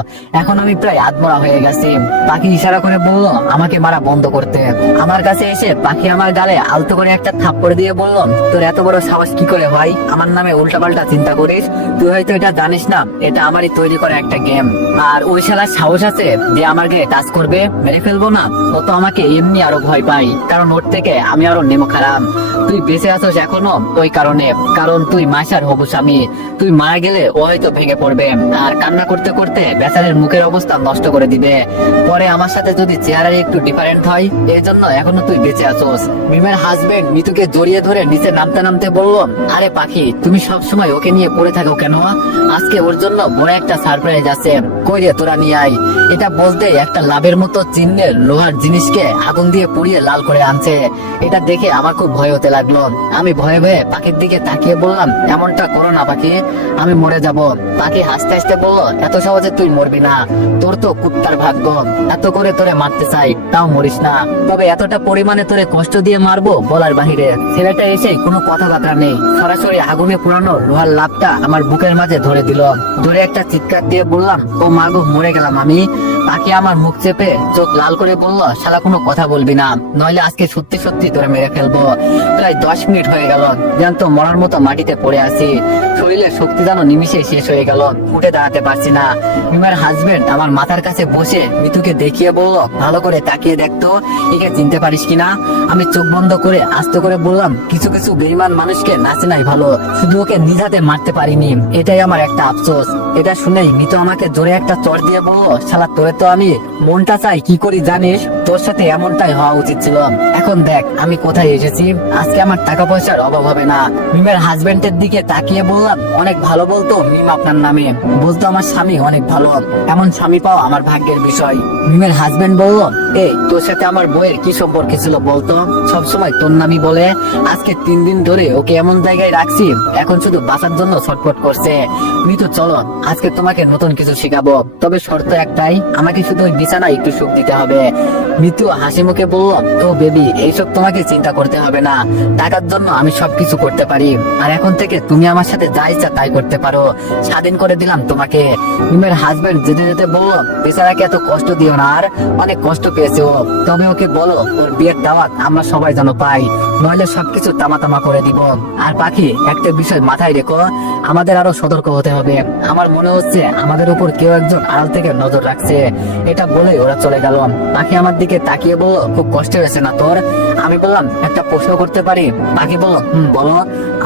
এখন আমি প্রায় আধমরা হয়ে গেছি। পাখি ইশারা করে বলল আমাকে মারা বন্ধ করতে। আমার কাছে এসে পাখি আমার গালে আলতো করে একটা থাপ্পড় দিয়ে বলল তোর এত বড় সাহস কি করে ভাই আমার নামে উল্টাপাল্টা চিন্তা করিস? তুই হয়তো এটা জানিস না, এটা আমারই তৈরি করা একটা গেম। আর ওই শালার সাহস আছে যে আমার গায়ে টাচ করবে, মেরে ফেলবো না? ও তো আমাকে এমনি আরো ভয় পাই, কারণ ওর থেকে আমি আরো নেমো খারাপ। তুই বেঁচে আছিস এখনো ওই কারণে, কারণ তুই মাইশার হবু স্বামী। তুই মারা গেলে ও হয়তো ভেঙে পড়বে আর কান্না করতে করতে বেচারের মুখের অবস্থা নষ্ট করে দিবে। পরে আমার সাথে যদি চেহারা একটু ডিফারেন্ট হয়, এই জন্য এখনো তুই বেঁচে আছোস। মিমের হাজবেন্ড মিতুকে জড়িয়ে ধরে নিচে নামতে নামতে বলল আরে পাখি তুমি সব সময় ওকে নিয়ে পড়ে থাকো কেন? আজকে ওর জন্য বড় একটা সারপ্রাইজ আছে, কই রে তোরা নিয়ে আয়। এটা বলতে একটা লাভের মতো চিহ্নের লোহার জিনিসকে আগুন দিয়ে পুড়িয়ে লাল করে আনছে। এটা দেখে আমার খুব ভয় হতে লাগলো। আমি ভয়ে ভয়ে পাখির দিকে তাকিয়ে বললাম এমনটা করো না পাখি, আমি মরে যাব। পাখি হাসতে হাসতে বলল এত সহজে তুই মরবি না, তোর তো কুত্তার ভাগ্য। এত করে তোরে মারতে চাই তাও মরিস না, তবে এতটা পরিমাণে তোরে কষ্ট দিয়ে মারবো বলার বাহিরে। ছেলেটা এসে কোনো কথাবার্তা নেই, সরাসরি আগুনে পুরানো লোহার লাভটা আমার বুকের চুলের মাঝে ধরে দিল। ধরে একটা চিৎকার দিয়ে বললাম, ও মা গো, মরে গেলাম আমি। পাখি আমার মুখ চেপে চোখ লাল করে বলল, শালা কোনো কথা বলবি না, নইলে আজকে সত্যি সত্যি তোরে মেরে ফেলবো। প্রায় 10 মিনিট হয়ে গেল, জানতো মরার মতো মাটিতে পড়ে আছি। শরীরের শক্তি যেন নিমিষে শেষ হয়ে গেল, উঠে দাঁড়াতে পারছি না। মিমার হাজবেন্ড আমার মাথার কাছে বসে মিতুকে দেখিয়ে বলল, ভালো করে তাকিয়ে দেখতো, একে চিনতে পারিস কিনা। আমি চোখ বন্ধ করে আস্তে করে বললাম, কিছু কিছু বেঈমান মানুষকে নাচে নাই ভালো, শুধু ওকে নিধাতে মারতে পারিনি, এটাই আমার একটা আফসোস। এটা শুনেই মিতু আমাকে জোরে একটা চড় দিয়ে বলল, শালা তোরে তো আমি মনটা চাই কি করি জানিস, তোর সাথে এমনটাই হওয়া উচিত ছিল। এখন দেখ আমি কোথায় এসেছি, আজকে আমার টাকা পয়সার অভাব হবে না। মিমের হাজবেন্ডের দিকে তাকিয়ে বললাম, অনেক ভালো বলতো মিম আপনার নামে, বলতো আমার স্বামী অনেক ভালো, এমন স্বামী পাওয়া আমার ভাগ্যের বিষয়। মিমের হাজবেন্ড বলল, এই তোর সাথে আমার বইয়ের কি সম্পর্ক ছিল বলতো, সবসময় তোর নামই বলে, আজকে 3 দিন ধরে ওকে এমন জায়গায় রাখছি, এখন শুধু বাঁচার জন্য ছটফট করছে। মিতু চলো, আজকে তোমাকে নতুন কিছু শেখাবো, তবে শর্ত একটাই, আমাকে শুধু ওই বিছানায় একটু সুখ দিতে হবে। মিতু হাসি মুখে বলল, ও বেবি, এইসব তোমাকে চিন্তা করতে হবে না, টাকার জন্য আমি সবকিছু করতে পারি, আর এখন থেকে তুমি আমার সাথে যা ইচ্ছা তাই করতে পারো, স্বাধীন করে দিলাম তোমাকে। মিমের হাজবেন্ড যেতে যেতে বলল, বেচারাকে এত কষ্ট দিও না, আর অনেক কষ্ট পেয়েছে ও, তবে ওকে বলো ওর বিয়ের দাওয়াত আমরা সবাই যেন পাই, নইলে সবকিছু তামা তামা করে দিব। আর পাখি, একটা বিষয় মাথায় রেখো, আমাদের আরো সতর্ক হতে হবে, আমার মনে হচ্ছে আমাদের উপর কেউ একজন আড়াল থেকে নজর রাখছে। এটা বলে ওরা চলে গেল। পাখি আমার দিকে তাকিয়ে বলল, খুব কষ্ট হয়েছে না তোর? আমি বললাম, একটা প্রশ্ন করতে পারি? পাখি বলল, বলো।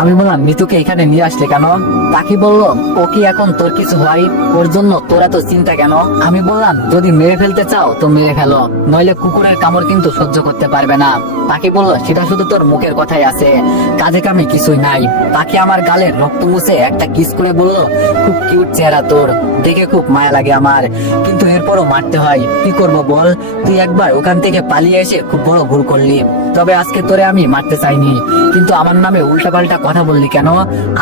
আমি বললাম, মিতুকে এখানে নিয়ে আসলে কেন? পাখি বলল, ও কি এখন তোর কিছু হয়, ওর জন্য তোরা তো চিন্তা কেন? আমি বললাম, যদি মেরে ফেলতে চাও তো মেরে ফেলো, নইলে কুকুরের কামড় কিন্তু সহ্য করতে পারবে না। পাখি বলল, সেটা শুধু তোর মুখের কথাই আছে, কাজে কামে কিছুই নাই। পাখি আমার গালের রক্ত মুছে একটা কিস করে বলল, খুব কিউট চেহারা তোর, দেখে খুব মায়া লাগে আমার, কিন্তু এরপরও মারতে হয়, কি করব বল? তুই একবার ওখান থেকে পালিয়ে এসে খুব বড় ভুল করলি, তবে আজকে তোরে আমি মারতে চাইনি, কিন্তু আমার নামে উল্টাপাল্টা কথা বললি কেন?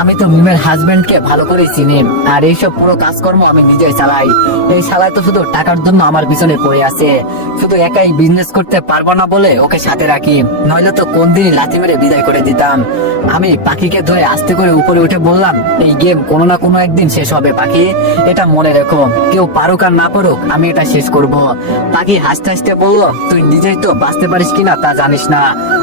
আমি তো মিমের হাজবেন্ডকে ভালো করে চিনি, আর এইসব পুরো কাজকর্ম আমি নিজেই চালাই। এই শালায় তো শুধু টাকার জন্য আমার পিছনে পড়ে আছে, শুধু একাই বিজনেস করতে পারবো না বলে ওকে সাথে রাখি, নইলে তো কোন দিনই লাথি মেরে বিদায় করে দিতাম। আমি পাখিকে ধরে আস্তে করে উপরে উঠে বললাম, এই গেম কোনো না কোনো একদিন শেষ হবে পাখি, এটা মনে রেখো, কেউ পারুক আর না পারুক আমি এটা শেষ করব। পাখি হাসতে হাসতে বলল, তুই নিজেই তো বাঁচতে পারিস কিনা তা জানিস না,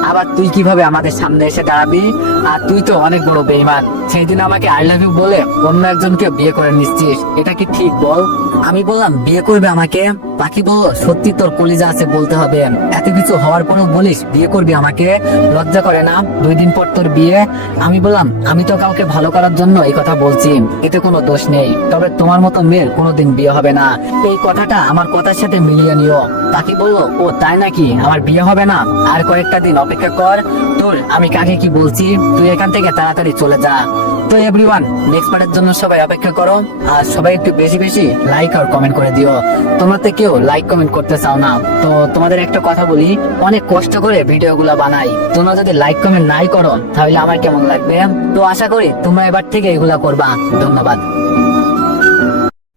আবার তুই কিভাবে আমাদের সামনে এসে দাঁড়াবি? আর তুই তো অনেক বড় বেঈমান, সেই দিন আমাকে আই লাভ ইউ বলে অন্য একজনকে বিয়ে করে নিচ্ছিস, এটা কি ঠিক বল? আমি বললাম, বিয়ে করবে আমাকে? পাখি বলল, সত্যি তোর কলিজা আছে বলতে হবে, এত কিছু হওয়ার পরও বলিস বিয়ে করবি আমাকে, লজ্জা করে না? 2 দিন পর তোর বিয়ে। আমি বললাম, আমি তো কাউকে ভালো করার জন্য এই কথা বলছি, এতে কোনো দোষ নেই, তবে তোমার মতো মেয়ের কোনোদিন বিয়ে হবে না, এই কথাটা আমার কথার সাথে মিলিয়ে নিও। পাখি বলল, ও তাই নাকি, আমার বিয়ে হবে না? আর কয়েকটা দিন অপেক্ষা কর, তোর আমি কাকে কি বলছি, তুই এখান থেকে তাড়াতাড়ি চলে যা। তো এভরিওয়ান, নেক্সট পার্টের জন্য সবাই অপেক্ষা করো, আর সবাই একটু বেশি বেশি লাইক আর কমেন্ট করে দিও। তোমরা তো কেউ লাইক কমেন্ট করতে চাও না, তো তোমাদের একটা কথা বলি, অনেক কষ্ট করে ভিডিওগুলো বানাই, তোমরা যদি লাইক কমেন্ট নাই করো তাহলে আমার কেমন লাগবে? তো আশা করি তোমরা এবার থেকে এগুলা করবা। ধন্যবাদ।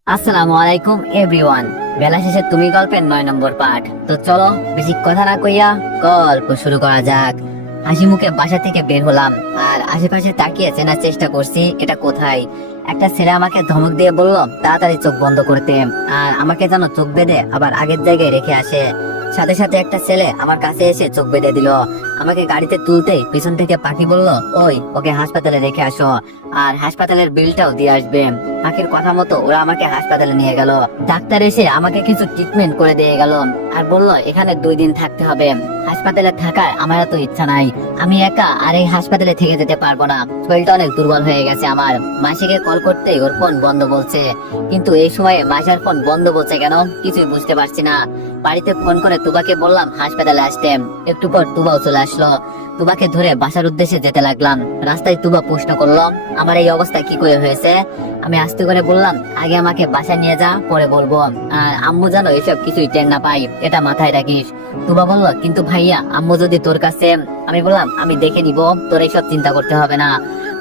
আসসালামু আলাইকুম এভরিওয়ান, বেলা শেষে তুমি গল্পের 9 নম্বর পার্ট। তো চলো বেশি কথা না কইয়া গল্প শুরু করা যাক। হাসি মুখে বাসা থেকে বের হলাম, আর আশেপাশে তাকিয়ে চেনার চেষ্টা করছি এটা কোথায়। একটা ছেলে আমাকে ধমক দিয়ে বলল তাড়াতাড়ি চোখ বন্ধ করতে, আর আমাকে যেন চোখ বেঁধে আবার আগের জায়গায় রেখে আসে। সাথে সাথে একটা ছেলে আমার কাছে এসে চোখ বেঁধে দিল। আমাকে গাড়িতে তুলতেই পিছন থেকে পাখি বলল, ওই ওকে হাসপাতালে রেখে আসো, আর হাসপাতালের বিলটাও দিয়ে আসবে। পাখির কথা মতো ওরা আমাকে হাসপাতালে নিয়ে গেল। ডাক্তার এসে আমাকে কিছু ট্রিটমেন্ট করে দিয়ে গেল, আর বলল এখানে 2 দিন থাকতে হবে। হাসপাতালে থাকার আমার এত ইচ্ছা নাই, আমি একা আর এই হাসপাতালে থেকে যেতে পারবো না, শরীরটা অনেক দুর্বল হয়ে গেছে আমার। মাসিকে কল করতেই ওর ফোন বন্ধ বলছে, কিন্তু এই সময়ে মাসির ফোন বন্ধ বলছে কেন কিছুই বুঝতে পারছি না। বাড়িতে ফোন করে তুবাকে বললাম হাসপাতালে আসতে, একটু পর তুবাও চলে আসলো। তুবাকে ধরে বাসার উদ্দেশ্যে যেতে লাগলাম। রাস্তায় তুবা প্রশ্ন করলো, আমার এই অবস্থা কি করে হয়েছে? আমি আস্তে করে বললাম, আগে আমাকে বাসায় নিয়ে যা, পরে বলবো, আর আম্মু জানো এসব কিছুই টের না পাই, এটা মাথায় রাখিস। তুবা বলল, কিন্তু ভাইয়া আম্মু যদি তোর কাছে। আমি বললাম, আমি দেখে নিব, তোর এইসব চিন্তা করতে হবে না।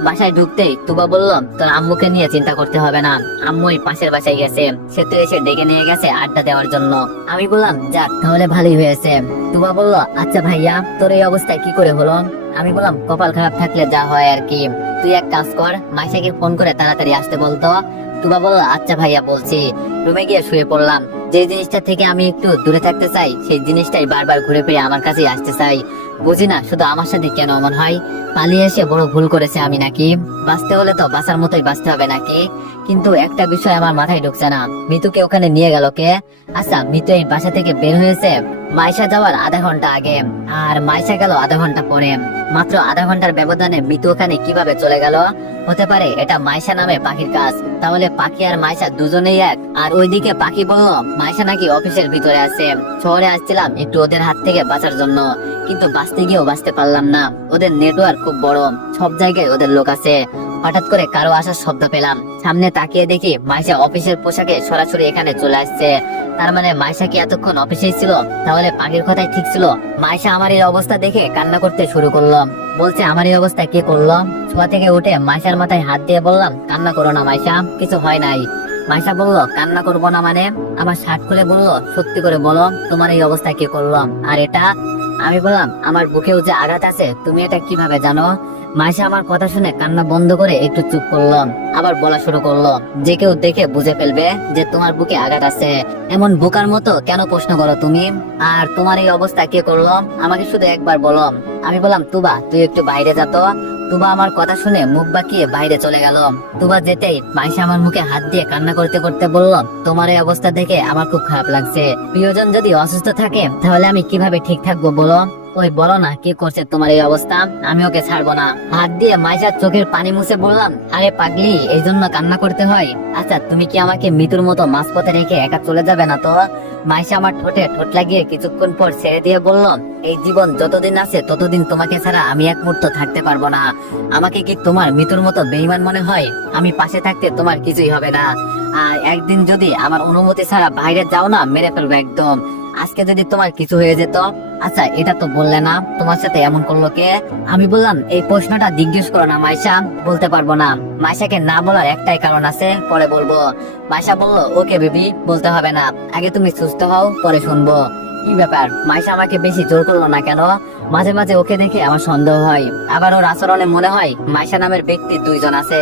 বাসায় ঢুকতেই তুবা বলল, তোর আম্মুকে নিয়ে চিন্তা করতে হবে না, আম্মুই পাশের বাসায় গেছে, সে তো এসে ডেকে নিয়ে গেছে আড্ডা দেওয়ার জন্য। আমি বললাম, যাক তাহলে ভালোই হয়েছে। তুবা বলল, আচ্ছা ভাইয়া তোর এই অবস্থায় কি করে হলো? আমি বললাম কপাল খারাপ থাকলে যা হয় আর কি, তুই এক কাজ কর, মাইশাকে ফোন করে তাড়াতাড়ি আসতে বলতো। তুবা বলল আচ্ছা ভাইয়া বলছি। রুমে গিয়ে শুয়ে পড়লাম। যে জিনিসটা থেকে আমি একটু দূরে থাকতে চাই সেই জিনিসটাই বারবার ঘুরে ফিরে আমার কাছেই আসতে চাই। বুঝি না শুধু আমার সাথে কেন এমন হয়। পালিয়ে এসে বড় ভুল করেছে আমি নাকি? বাঁচতে হলে তো বাঁচার মতোই বাঁচতে হবে নাকি? কিন্তু একটা বিষয় আমার মাথায় ঢুকছে না, মিতুকে ওখানে নিয়ে গেল কে? আচ্ছা, মিতু এই বাসা থেকে বের হয়েছে মাইশা যাওয়ার আধা ঘন্টা আগে, আর মাইশা গেল আধা ঘন্টা পরে। মাত্র আধা ঘন্টার ব্যবধানে মিতু ওখানে কিভাবে চলে গেল? হতে পারে এটা মাইশা নামে পাখির কাজ। তাহলে পাখি আর মাইশা দুজনেই এক। আর ওইদিকে পাখি বলল মাইশা নাকি অফিসের ভিতরে আছে। শহরে আসছিলাম একটু ওদের হাত থেকে বাঁচার জন্য, কিন্তু বাঁচতে গিয়েও বাঁচতে পারলাম না। ওদের নেটওয়ার্ক খুব বড়, সব জায়গায় ওদের লোক আছে। হঠাৎ করে কারো আসার শব্দ পেলাম, সামনে তাকিয়ে দেখি মাইশা অফিসের পোশাকে সরাসরি এখানে চলে আসছে। তার মানে মাইশা কি এতক্ষণ অফিসেই ছিল? তাহলে পাখির কথাই ঠিক ছিল। মাইশা আমার এই অবস্থা দেখে কান্না করতে শুরু করলাম। বলছে আমার এই অবস্থা কে করলো? শোয়া থেকে উঠে মাইশার মাথায় হাত দিয়ে বললাম কান্না করো না মাইশা, কিছু হয় নাই। মাইশা বলল কান্না করবো না মানে? আমার শার্ট খুলে বললো সত্যি করে বলো তোমার এই অবস্থা কে করলাম? আর এটা? আমি বললাম আমার বুকেও যে আঘাত আছে তুমি এটা কিভাবে জানো? মাইশা আমার কথা শুনে কান্না বন্ধ করে একটু চুপ করলাম, আবার বলা শুরু করলো যে কেউ দেখে বুঝে ফেলবে যে তোমার বুকে আঘাত আছে। এমন বোকার মতো কেন প্রশ্ন করো তুমি? আর তোমার এই অবস্থা কে করলো আমাকে শুধু একবার বলো। আমি বললাম তুবা তুই একটু বাইরে যা তো। তুবা আমার কথা শুনে মুখ বাঁকিয়ে বাইরে চলে গেল। তুবা যেতেই মাইশা আমার মুখে হাত দিয়ে কান্না করতে করতে বলল তোমার এই অবস্থা দেখে আমার খুব খারাপ লাগছে। প্রিয়জন যদি অসুস্থ থাকে তাহলে আমি কিভাবে ঠিক থাকবো বলো? ওই বলো না কি করছে তোমার এই অবস্থা, আমি ওকে ছাড়বো না। হাত দিয়ে মাইশার চোখের পানি মুছে বললাম আরে পাগলি এই জন্য কান্না করতে হয়? আচ্ছা তুমি কি আমাকে মৃত্যুর মতো মাঝপথে রেখে একা চলে যাবে না তো? মাইশা আমার ঠোঁটে ঠোঁট লাগিয়ে কিছুক্ষণ পর ছেড়ে দিয়ে বলল এই জীবন যতদিন আছে ততদিন তোমাকে ছাড়া আমি এক মুহূর্ত থাকতে পারবো না। আমাকে কি তোমার মৃত্যুর মতো বেঈমান মনে হয়? আমি পাশে থাকতে তোমার কিছুই হবে না। আর একদিন যদি আমার অনুমতি ছাড়া বাইরে যাও না মেরে ফেলবো একদম। আজকে যদি তোমার কিছু হয়ে যেত? আচ্ছা এটা তো বললে না, তোমার সাথে এমন করলো কে? আমি বললাম এই প্রশ্নটা জিজ্ঞেস করো না মাইশা, বলতে পারবো না। মাইশাকে না বলার একটাই কারণ আছে, পরে বলবো। মাইশা বললো ওকে বেবি বলতে হবে না, আগে তুমি সুস্থ হও পরে শুনবো। কি ব্যাপার, মাইশা আমাকে বেশি জোর করলো না কেন? মাঝে মাঝে ওকে দেখে আমার সন্দেহ হয়, আবার ওর আচরণে মনে হয় মাইশা নামের ব্যক্তি দুইজন আছে।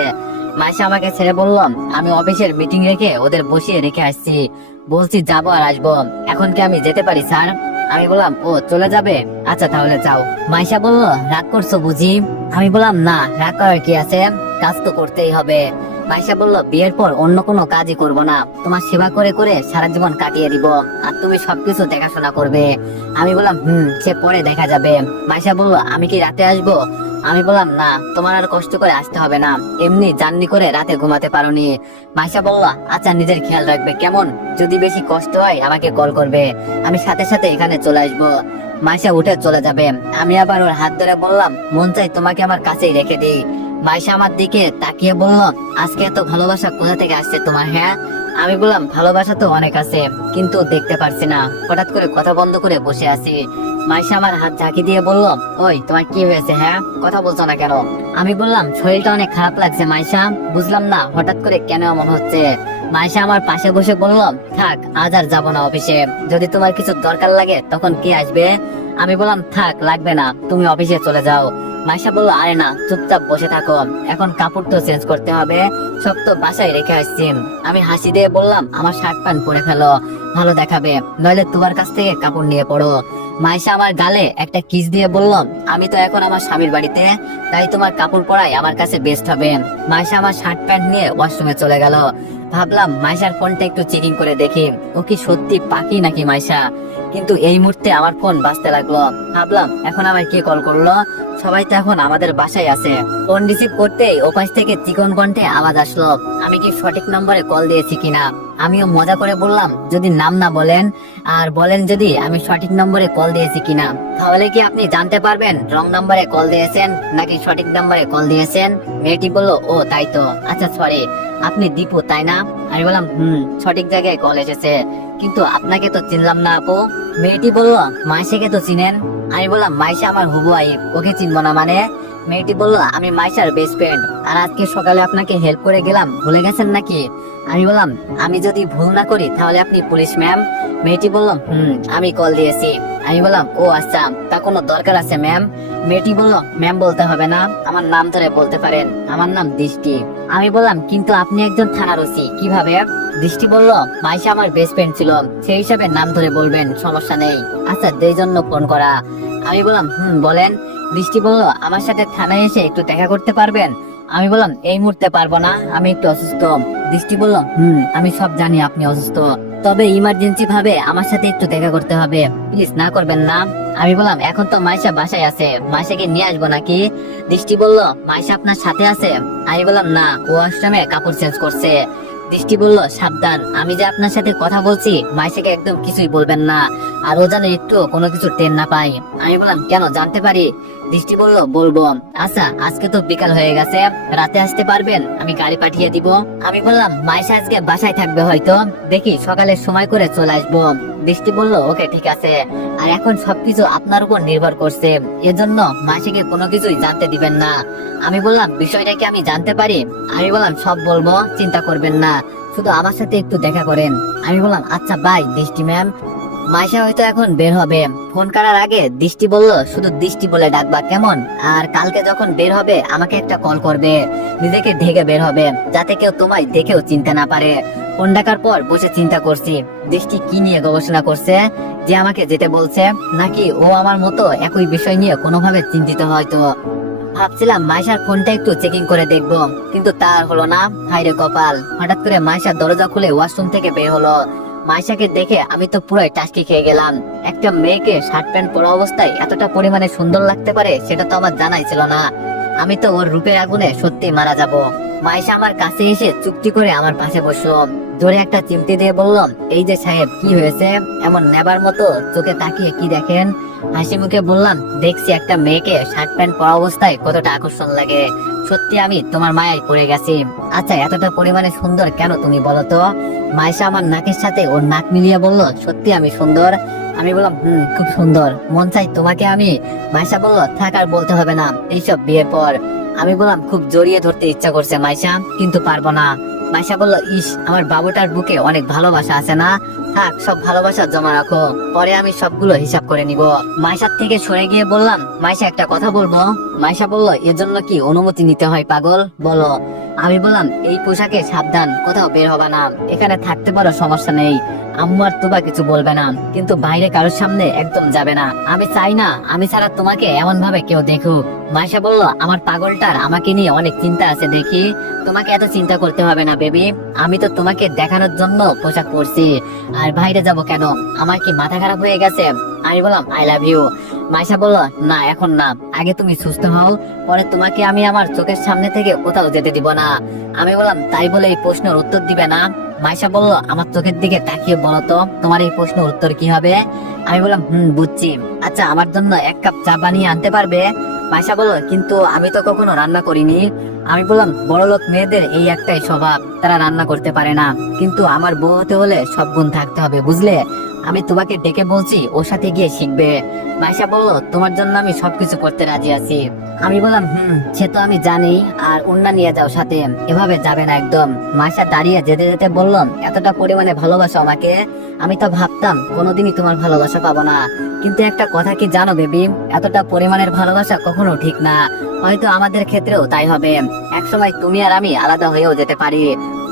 মাইশা আমাকে ছেড়ে বললাম আমি অফিসের মিটিং রেখে ওদের বসিয়ে রেখে আসছি, বলছি যাবো আর আসবো। এখন কি আমি যেতে পারি স্যার? আমি বললাম ও চলে যাবে, আচ্ছা তাহলে যাও। মাইশা বলল রাগ করছো বুঝি? আমি বললাম না রাগ করার কি আছে, কাজ তো করতেই হবে। মাইশা বলল বিয়ের পর অন্য কোনো কাজই করব না, তোমার সেবা করে করে সারা জীবন কাটিয়ে দিব, আর তুমি সবকিছু দেখাশোনা করবে। আমি বললাম সে পরে দেখা যাবে। মাইশা বলল আমি কি রাতে আসবো? আমি বললাম না তোমার আর কষ্ট করে আসতে হবে না, এমনি জার্নি করে রাতে ঘুমাতে পারোনি। মাইশা বলল আচ্ছা নিজের খেয়াল রাখবে কেমন, যদি বেশি কষ্ট হয় আমাকে কল করবে, আমি সাথে সাথে এখানে চলে আসবো। মাইশা উঠে চলে যাবে। আমি আবার ওর হাত ধরে বললাম মন চাই তোমাকে আমার কাছেই রেখে দিই। মাইশা আমার দিকে তাকিয়ে বলল আজকে এত ভালোবাসা কোথা থেকে আসছে তোমার? হ্যাঁ আমি বললাম ভালোবাসা তো অনেক আছে কিন্তু দেখতে পারছি না, হঠাৎ করে কথা বন্ধ করে বসে আছি। মাইশা আমার হাত ঝাঁকি দিয়ে বলল ওই তোমার কি হয়েছে, হ্যাঁ কথা বলছো না কেন? আমি বললাম শরীরটা অনেক খারাপ লাগছে মাইশা, বুঝলাম না হঠাৎ করে কেন এমন হচ্ছে। মাইশা আমার পাশে বসে বলল থাক আজ আর যাবো না অফিসে, যদি তোমার কিছু দরকার লাগে তখন কে আসবে? আমি বললাম থাক লাগবে না, তুমি অফিসে চলে যাও। মাইশা বলল আরে না চুপচাপ বসে থাকো, এখন কাপড় তো চেঞ্জ করতে হবে, সব তো বাসায় রেখে আসছি। আমি হাসি দিয়ে বললাম আমার শার্ট প্যান্ট পরে ফেলো, ভালো দেখাবে, নইলে তোমার কাছ থেকে কাপড় নিয়ে পড়ো। মাইশা আমার গালে একটা কিস দিয়ে বলল আমি তো এখন আমার স্বামীর বাড়িতে, তাই তোমার কাপড় পরাই আমার কাছে বেস্ট হবে। মাইশা আমার শার্ট প্যান্ট নিয়ে ওয়াশরুমে চলে গেল। ভাবলাম মাইশার ফোনটা একটু চেকিং করে দেখি ও কি সত্যি পাখি নাকি মাইশা। কিন্তু এই মুহূর্তে আমার ফোন বাজতে লাগলো। ভাবলাম এখন আমার কে কল করলো, সবাই তো এখন আমাদের বাসায় আছে। ফোন রিসিভ করতেই ওপাশ থেকে চিকন কণ্ঠে আওয়াজ আসলো, আমি কি সঠিক নম্বরে কল দিয়েছি কিনা। আমিও মজা করে বললাম যদি নাম না বলেন আর বলেন যদি আমি সঠিক নম্বরে কল দিয়েছি কিনা, তাহলে কি আপনি জানতে পারবেন রং নম্বরে কল দিয়েছেন নাকি সঠিক নম্বরে কল দিয়েছেন। মেয়েটি বলল ও তাই তো, আচ্ছা সরি আপনি দীপু তাই না? আমি বললাম সঠিক জায়গায় কল এসেছে, কিন্তু আপনাকে তো চিনলাম না আপু। মেয়েটি বলল মাইশাকে তো চিনেন। আমি বললাম মাইশা আমার হুবু আইব, ওকে চিনবো না মানে? মেয়েটি বলল আমি মাইশার বেস্ট ফ্রেন্ড, আর আজকে সকালে আপনাকে হেল্প করে গেলাম, ভুলে গেছেন নাকি? আমি বললাম, আমি যদি ভুল না করি তাহলে আপনি পুলিশ ম্যাম? মেয়েটি বলল, আমি কল দিয়েছি। আমি বললাম, ও আচ্ছা, তা কোনো দরকার আছে ম্যাম? মেয়েটি বলল, ম্যাম বলতে হবে না, আমার নাম ধরে বলতে পারেন, আমার নাম দৃষ্টি। আমি বললাম, কিন্তু আপনি একজন থানার ওসি, কিভাবে? দৃষ্টি বলল, মাইশা আমার বেস্ট ফ্রেন্ড ছিল, সেই হিসাবে নাম ধরে বলবেন, সমস্যা নেই। আচ্ছা, যেই জন্য ফোন করা। আমি বললাম, বলেন। দৃষ্টি বলল, আমার সাথে থানায় এসে একটু দেখা করতে পারবেন? আমি বললাম, এই মুহূর্তে পারবো না, আমি একটু অসুস্থ। দৃষ্টি বলল, আমি সব জানি আপনি অসুস্থ, তবে ইমার্জেন্সি ভাবে আমার সাথে একটু দেখা করতে হবে, প্লিজ না করবেন না। আমি বললাম, এখন তো মাইশা বাসায় আছে, মাইশাকে নিয়ে আসবো নাকি? দৃষ্টি বলল, মাইশা আপনার সাথে আছে? আমি বললাম, না, ও আশ্রমে কাপড় চেঞ্জ করছে। দৃষ্টি বলল, সাবধান, আমি যে আপনার সাথে কথা বলছি, মাইশাকে একদম কিছুই বলবেন না, আর ও যেন একটু কোনো কিছু টের না পাই। আমি বললাম, কেন, জানতে পারি? দৃষ্টি বলল, বলবো। আচ্ছা, আজকে তো বিকাল হয়ে গেছে, রাতে আসতে পারবেন? আমি গাড়ি পাঠিয়ে দিব। আমি বললাম, মাইশা আজকে বাসায় থাকবে হয়তো, দেখি সকালে সময় করে চলে আসবো। দৃষ্টি বলল, ওকে, ঠিক আছে, আর এখন সবকিছু আপনার উপর নির্ভর করছে, এজন্য মাইশাকে কোনো কিছুই জানতে দিবেন না। আমি বললাম, বিষয়টা কি আমি জানতে পারি? আমি বললাম, সব বলবো, চিন্তা করবেন না, শুধু আমার সাথে একটু দেখা করেন। আমি বললাম, আচ্ছা বাই দৃষ্টি ম্যাম। মাইশা হয়তো এখন বের হবে, ফোন করার আগে দৃষ্টি বলল, শুধু দৃষ্টি বলে ডাকবা, কেমন? আর কালকে যখন বের হবে আমাকে একটা কল করবে, নিজেকে ঢেকে বের হবে, যাতে কেউ তোমায় দেখেও চিনতে না পারে। ফোন ডাকার পর বসে চিন্তা করছি, দৃষ্টি কি নিয়ে গবেষণা করছে যে আমাকে যেতে বলছে, নাকি ও আমার মতো একই বিষয় নিয়ে কোনোভাবে চিন্তিত হয়তো। ভাবছিলাম মাইশার ফোনটা একটু চেকিং করে দেখবো, কিন্তু তার হলো না। হায়রে কপাল, হঠাৎ করে মাইশার দরজা খুলে ওয়াশরুম থেকে বের হলো। মাইশাকে দেখে আমি তো পুরোই টাসকি খেয়ে গেলাম। একটা মেয়েকে শার্ট প্যান্ট পরা অবস্থায় এতটা পরিমাণে সুন্দর লাগতে পারে সেটা তো আমার জানাই ছিল না। আমি তো ওর রূপের আগুনে সত্যি মারা যাব। মাইশা আমার কাছে এসে চুপটি করে আমার পাশে বসলো, জোরে একটা চিমটি দিয়ে বললাম, এই যে সাহেব, কি হয়েছে? এমন নেবার মতো চোখে তাকিয়ে কি দেখেন? হাসি মুখে বললাম, দেখছি একটা মেয়েকে শার্ট প্যান্ট পরা অবস্থায় কতটা আকর্ষণ লাগে, সত্যি আমি তোমার মায়ায় পড়ে গেছি। আচ্ছা, এতটা পরিমাণে সুন্দর কেন তুমি বলো তো? মাইশা আমার নাকের সাথে ওর নাক মিলিয়ে বলল, সত্যি আমি সুন্দর? আমি বললাম, খুব সুন্দর, মন চাই তোমাকে আমি। মাইশা বলল, থাক, আর বলতে হবে না এইসব, বিয়ের পর। আমি বললাম, খুব জড়িয়ে ধরতে ইচ্ছা করছে মাইশা, কিন্তু পারবো না। মাইশা বলল, ইস, আমার বাবুটার বুকে অনেক ভালোবাসা আছে না? থাক, সব ভালোবাসা জমা রাখো, পরে আমি সবগুলো হিসাব করে নিব। মাইশার থেকে সরে গিয়ে বললাম, মাইশা একটা কথা বলবো। মাইশা বলল, এর জন্য কি অনুমতি নিতে হয় পাগল? বলো। আমি বললাম, এই পোশাকে সাবধান, কোথাও বের হবে না, এখানে থাকতে পারো, সমস্যা নেই, আম্মু আর তোবা কিছু বলবে না, কিন্তু বাইরে কারোর সামনে একদম যাবে না। আমি চাই না আমি ছাড়া তোমাকে এমন ভাবে কেউ দেখুক। মাইশা বলল, আমার পাগলটার আমাকে নিয়ে অনেক চিন্তা আছে দেখি, তোমাকে এত চিন্তা করতে হবে না বেবি, আমি তো তোমাকে দেখানোর জন্য পোশাক পরছি, আর বাইরে যাব কেন? আমার কি মাথা খারাপ হয়ে গেছে? আমি বললাম, আই লাভ ইউ। মাইশা বলল, না, এখন না, আগে তুমি সুস্থ হও, পরে তোমাকে আমি আমার চোখের সামনে থেকে কোথাও যেতে দিব না। আমি বললাম, তাই বলে এই প্রশ্নের উত্তর দিবে না? মাইশা বলল, আমার চোখের দিকে তাকিয়ে বলো তো, তোমার এই প্রশ্নের উত্তর কি হবে? আমি বললাম, বুঝছি। আচ্ছা, আমার জন্য এক কাপ চা বানিয়ে আনতে পারবে? মাইশা বলল, কিন্তু আমি তো কখনো রান্না করিনি। আমি বললাম, বড়লোক মেয়েদের এই একটাই স্বভাব, তারা রান্না করতে পারে না, কিন্তু আমার বউ হতে হলে সব গুণ থাকতে হবে, বুঝলে? আমি তোমাকে ডেকে বলছি, ওর সাথে গিয়ে শিখবে। মাইশা বলল, তোমার জন্য আমি সবকিছু করতে রাজি আছি। আমি বললাম, সে তো আমি জানি, আর ওন্না নিয়ে যাও সাথে, এভাবে যাবে না একদম। মাইশা দাঁড়িয়ে যেতে যেতে বললাম, এতটা পরিমাণে ভালোবাসো আমাকে, আমি তো ভাবতাম কোনোদিনই তোমার ভালোবাসা পাবো না, কিন্তু একটা কথা কি জানো বেবি, এতটা পরিমাণের ভালোবাসা কখনো ঠিক না, হয়তো আমাদের ক্ষেত্রেও তাই হবে, একসময় তুমি আর আমি আলাদা হয়েও যেতে পারি,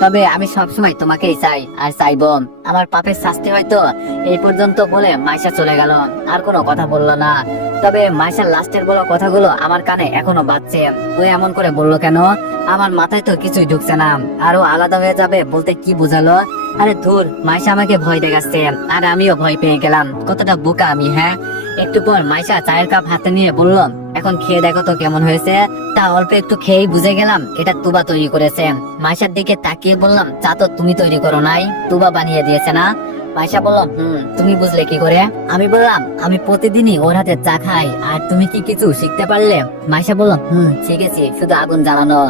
তবে আমি সবসময় তোমাকেই চাই আর চাইবো। আমার পাপের শাস্তি হয়তো এই পর্যন্ত বলে মাইশা চলে গেল, আর কোনো কথা বললো না। তবে মাইশার লাস্টের বলা কথাগুলো আমার কানে এখনো বাজছে, ও এমন করে বললো কেন? আমার মাথায় তো কিছুই ঢুকছে না, আরো আলাদা হয়ে যাবে বলতে কি বোঝালো? আরে ধুর, মাইশা আমাকে ভয় দেখাচ্ছে, আর আমিও ভয় পেয়ে গেলাম, কতটা বোকা আমি, হ্যাঁ? একটু পর মাইশা চায়ের কাপ হাতে নিয়ে বলল, এখন খেয়ে দেখো তো কেমন হয়েছে। তা অল্প একটু খেয়েই বুঝে গেলাম এটা তুবা তৈরি করেছে। মাইশার দিকে তাকিয়ে বললাম, চা তো তুমি তৈরি করো নাই, তুবা বানিয়ে দিয়েছে না? মাইশা বলল, তুমি বুঝলে কি করে? আমি বললাম, আমি প্রতিদিনই ওর হাতে চা খাই, আর তুমি কি কিছু শিখতে পারলে? মাইশা বলল, শিখেছি, শুধু আগুন জ্বালানো।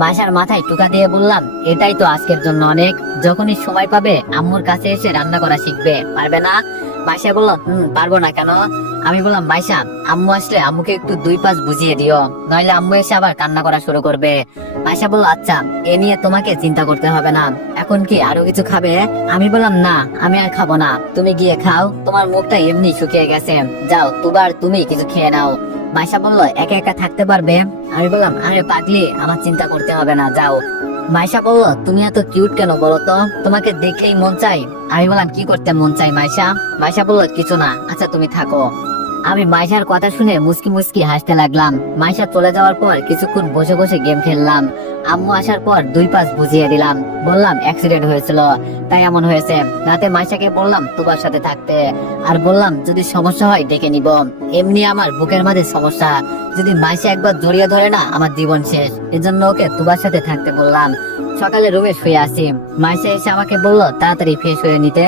মাইশার মাথায় টুকা দিয়ে বললাম, এটাই তো আজকের জন্য অনেক, যখনই সময় পাবে আম্মুর কাছে এসে রান্না করা শিখবে, পারবে না? মাইশা বলল, পারবো না কেন? আমি বললাম মাইশা, আম্মু আসলে আম্মুকে একটু 2-5 বুঝিয়ে দিও, নইলে আম্মু এসে আবার কান্না করা শুরু করবে। মাইশা বলল আচ্ছা, এ নিয়ে তোমাকে চিন্তা করতে হবে না। এখন কি আরো কিছু খাবে? আমি বললাম না, আমি আর খাবো না, তুমি গিয়ে খাও, তোমার মুখটা এমনি শুকিয়ে গেছে, যাও তুবার তুমি কিছু খেয়ে নাও। মাইশা বলল একা একা থাকতে পারবে? আমি বললাম আরে পাগলি, আমার চিন্তা করতে হবে না, যাও। মাইশা বলল তুমি এত কিউট কেন বলো তো, তোমাকে দেখলেই মন চাই। আমি বললাম কি করতে মন চাই মাইশা? মাইশা বলল কিছু না, আচ্ছা তুমি থাকো। আমি মাইশার কথা শুনে মুস্কি মুস্কি হাসতে লাগলাম। মাইশা চলে যাওয়ার পর কিছুক্ষণ বসে বসে গেম খেললাম। আম্মু আসার পর 2-5 বুঝিয়ে দিলাম, বললাম অ্যাক্সিডেন্ট হয়েছিল তাই এমন হয়েছে। রাতে মাইশাকে বললাম তোমার সাথে থাকতে, আর বললাম যদি সমস্যা হয় ডেকে নিব, এমনি আমার বুকের মাঝে সমস্যা, যদি মাইশা একবার জড়িয়ে ধরে না আমার জীবন শেষ, এজন্য ওকে তোমার সাথে থাকতে বললাম। সকালে রুমে শুয়ে আসি, মাইশা এসে আমাকে বলল তাড়াতাড়ি ফ্রেশ হয়ে নিতে,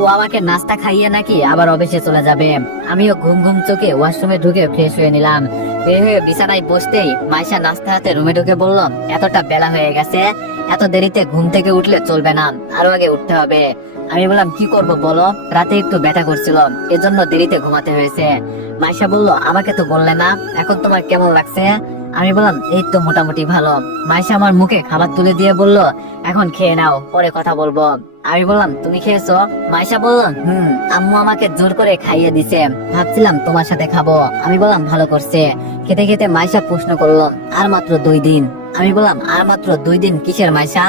ও আমাকে নাস্তা খাইয়ে নাকি আবার অফিসে চলে যাবে। আমিও ঘুম ঘুম চোখে ওয়াশরুমে ঢুকে ফ্রেশ হয়ে নিলাম। বের হয়ে বিছানায় বসতেই মাইশা নাস্তা হাতে রুমে ঢুকে বলল এতটা বেলা হয়ে গেছে, এত দেরিতে ঘুম থেকে উঠলে চলবে না, আরো আগে উঠতে হবে। আমি বললাম কি করব বলো, রাতে একটু ব্যথা করছিল, এজন্য দেরিতে ঘুমাতে হয়েছে। মাইশা বলল আমাকে তো বললে না, এখন তোমার কেমন লাগছে? আমি বললাম এই তো মোটামুটি ভালো। মাইশা আমার মুখে খাবার তুলে দিয়ে বলল এখন খেয়ে নাও, পরে কথা বলবো। আমি বললাম তুমি খেয়েছো? মাইশা বলল আম্মু আমাকে জোর করে খাইয়ে দিছে, ভাবছিলাম তোমার সাথে খাবো। আমি বললাম ভালো করছে। খেতে খেতে মাইশা প্রশ্ন করলো আর মাত্র 2 দিন? আমি বললাম আর মাত্র 2 দিন কিসের মাইশা?